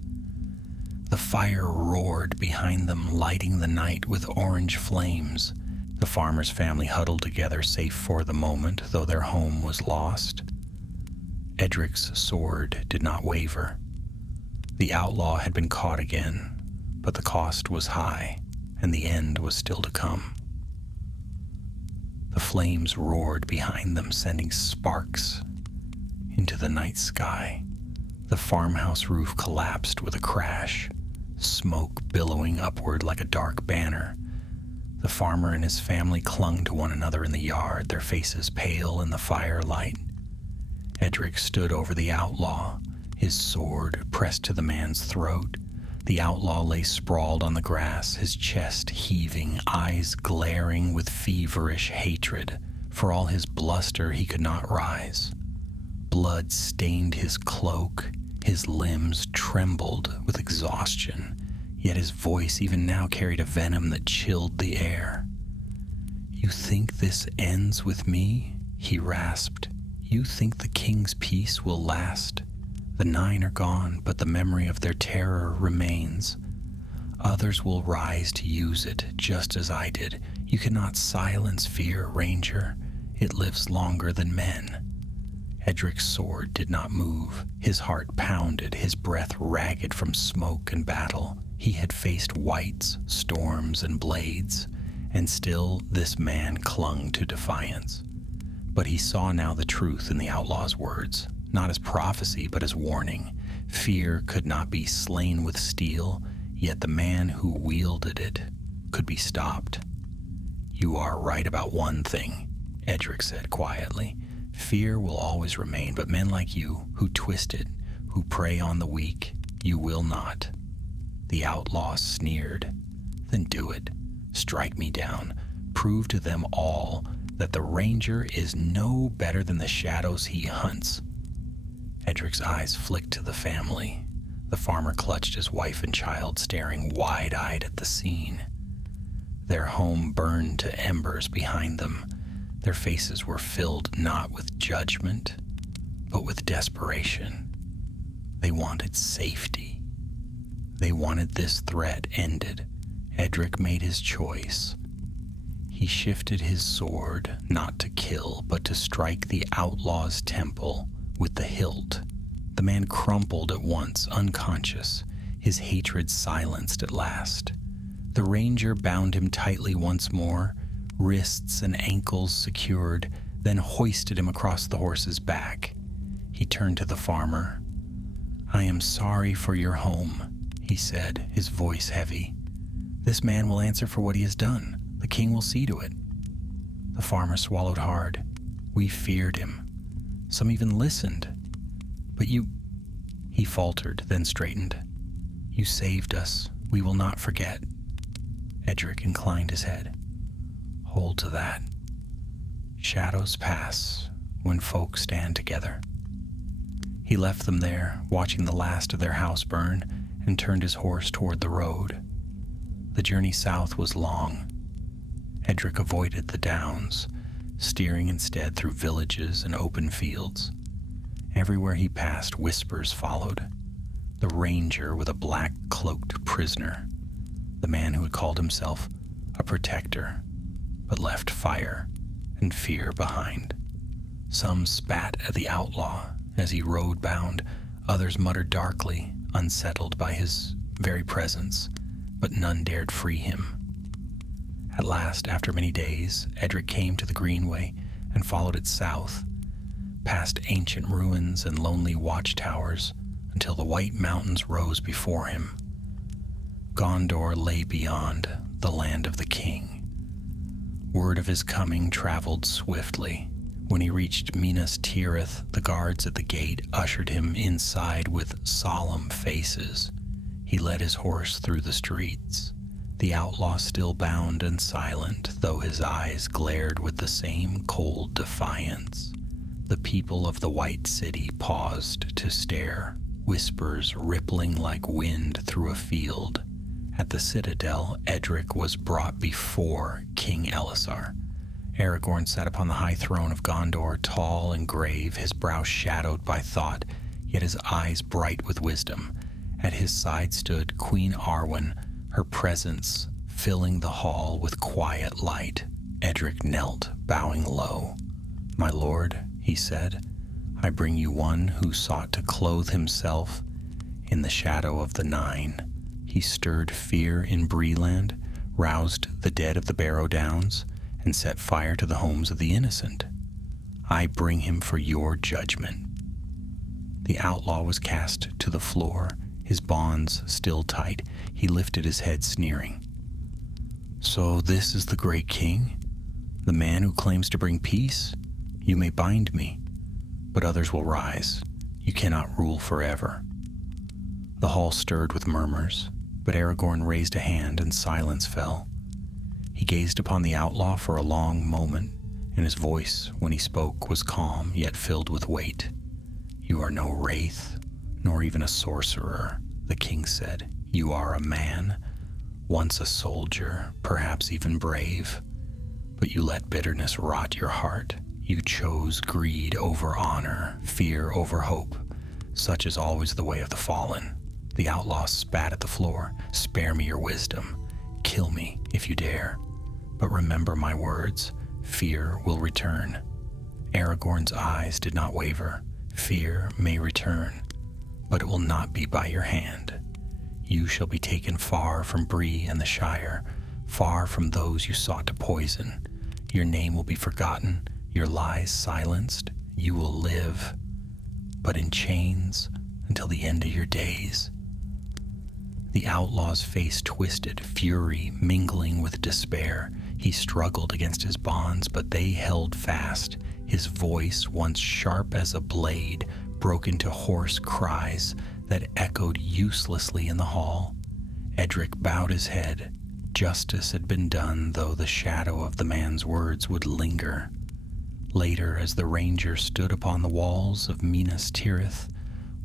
The fire roared behind them, lighting the night with orange flames. The farmer's family huddled together, safe for the moment, though their home was lost. Edric's sword did not waver. The outlaw had been caught again, but the cost was high, and the end was still to come. The flames roared behind them, sending sparks into the night sky. The farmhouse roof collapsed with a crash, smoke billowing upward like a dark banner. The farmer and his family clung to one another in the yard, their faces pale in the firelight. Edric stood over the outlaw, his sword pressed to the man's throat. The outlaw lay sprawled on the grass, his chest heaving, eyes glaring with feverish hatred. For all his bluster, he could not rise. Blood stained his cloak, his limbs trembled with exhaustion, yet his voice even now carried a venom that chilled the air. "You think this ends with me?" he rasped. "You think the king's peace will last? The 9 are gone, but the memory of their terror remains. Others will rise to use it, just as I did. You cannot silence fear, Ranger. It lives longer than men." Edric's sword did not move. His heart pounded, his breath ragged from smoke and battle. He had faced wights, storms, and blades, and still this man clung to defiance. But he saw now the truth in the outlaw's words, not as prophecy, but as warning. Fear could not be slain with steel, yet the man who wielded it could be stopped. "You are right about one thing," Edric said quietly. "Fear will always remain, but men like you, who twist it, who prey on the weak, you will not." The outlaw sneered. "Then do it. Strike me down. Prove to them all that the Ranger is no better than the shadows he hunts." Edric's eyes flicked to the family. The farmer clutched his wife and child, staring wide-eyed at the scene. Their home burned to embers behind them. Their faces were filled not with judgment, but with desperation. They wanted safety. They wanted this threat ended. Edric made his choice. He shifted his sword, not to kill, but to strike the outlaw's temple with the hilt. The man crumpled at once, unconscious, his hatred silenced at last. The Ranger bound him tightly once more, wrists and ankles secured, then hoisted him across the horse's back. He turned to the farmer. "I am sorry for your home," he said, his voice heavy. "This man will answer for what he has done. The king will see to it." The farmer swallowed hard. "We feared him. Some even listened. But you—" He faltered, then straightened. "You saved us. We will not forget." Edric inclined his head. "Hold to that. Shadows pass when folk stand together." He left them there, watching the last of their house burn, and turned his horse toward the road. The journey south was long. Edric avoided the downs, steering instead through villages and open fields. Everywhere he passed, whispers followed. The Ranger with a black-cloaked prisoner, the man who had called himself a protector, but left fire and fear behind. Some spat at the outlaw As he rode bound, others muttered darkly, unsettled by his very presence, but none dared free him. At last, after many days, Edric came to the Greenway and followed it south, past ancient ruins and lonely watchtowers, until the white mountains rose before him. Gondor lay beyond, the land of the king. Word of his coming traveled swiftly. When he reached Minas Tirith, the guards at the gate ushered him inside with solemn faces. He led his horse through the streets, the outlaw still bound and silent, though his eyes glared with the same cold defiance. The people of the White City paused to stare, whispers rippling like wind through a field. At the citadel, Edric was brought before King Elisar. Aragorn sat upon the high throne of Gondor, tall and grave, his brow shadowed by thought, yet his eyes bright with wisdom. At his side stood Queen Arwen, her presence filling the hall with quiet light. Edric knelt, bowing low. "My lord," he said, "I bring you one who sought to clothe himself in the shadow of the Nine. He stirred fear in Breeland, roused the dead of the Barrow Downs, and set fire to the homes of the innocent. I bring him for your judgment." The outlaw was cast to the floor, his bonds still tight. He lifted his head, sneering. "So this is the great king? The man who claims to bring peace? You may bind me, but others will rise. You cannot rule forever." The hall stirred with murmurs, but Aragorn raised a hand and silence fell. He gazed upon the outlaw for a long moment, and his voice, when he spoke, was calm yet filled with weight. "You are no wraith, nor even a sorcerer," the king said. "You are a man, once a soldier, perhaps even brave. But you let bitterness rot your heart. You chose greed over honor, fear over hope. Such is always the way of the fallen." The outlaw spat at the floor. "Spare me your wisdom. Kill me if you dare. But remember my words. Fear will return." Aragorn's eyes did not waver. "Fear may return, but it will not be by your hand. You shall be taken far from Bree and the Shire, far from those you sought to poison. Your name will be forgotten, your lies silenced. You will live, but in chains until the end of your days." The outlaw's face twisted, fury mingling with despair. He struggled against his bonds, but they held fast. His voice, once sharp as a blade, broke into hoarse cries that echoed uselessly in the hall. Edric bowed his head. Justice had been done, though the shadow of the man's words would linger. Later, as the ranger stood upon the walls of Minas Tirith,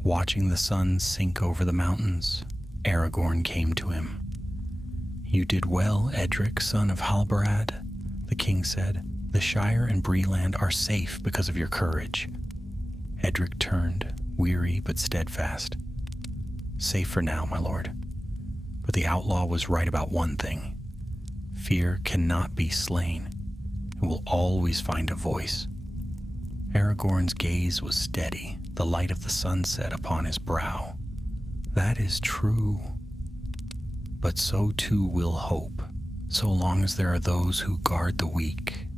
watching the sun sink over the mountains, Aragorn came to him. "You did well, Edric, son of Halbarad," the king said. "The Shire and Breeland are safe because of your courage." Edric turned, weary but steadfast. "Safe for now, my lord." But the outlaw was right about one thing. Fear cannot be slain. It will always find a voice. Aragorn's gaze was steady, the light of the sunset upon his brow. "That is true. But so too will hope, so long as there are those who guard the weak.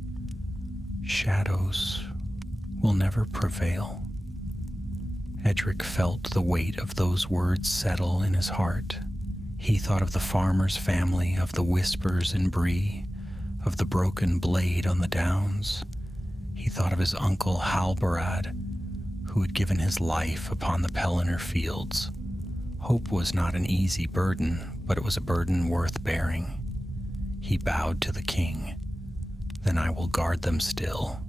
Shadows will never prevail." Edric felt the weight of those words settle in his heart. He thought of the farmer's family, of the whispers in Bree, of the broken blade on the downs. He thought of his uncle Halbarad, who had given his life upon the Pelennor fields. Hope was not an easy burden, but it was a burden worth bearing. He bowed to the king. "Then I will guard them still.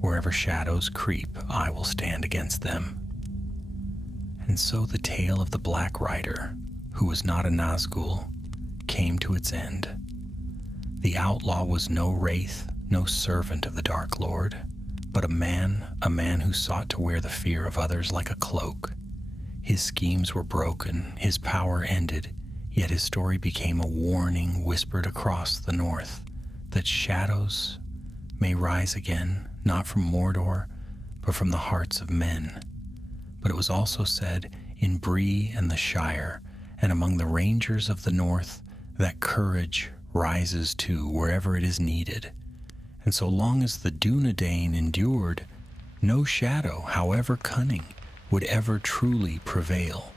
Wherever shadows creep, I will stand against them." And so the tale of the Black Rider, who was not a Nazgûl, came to its end. The outlaw was no wraith, no servant of the Dark Lord, but a man who sought to wear the fear of others like a cloak. His schemes were broken, his power ended, yet his story became a warning whispered across the north, that shadows may rise again, not from Mordor, but from the hearts of men. but it was also said in Bree and the Shire, and among the rangers of the north, that courage rises too wherever it is needed. And so long as the Dunedain endured, no shadow, however cunning, would ever truly prevail.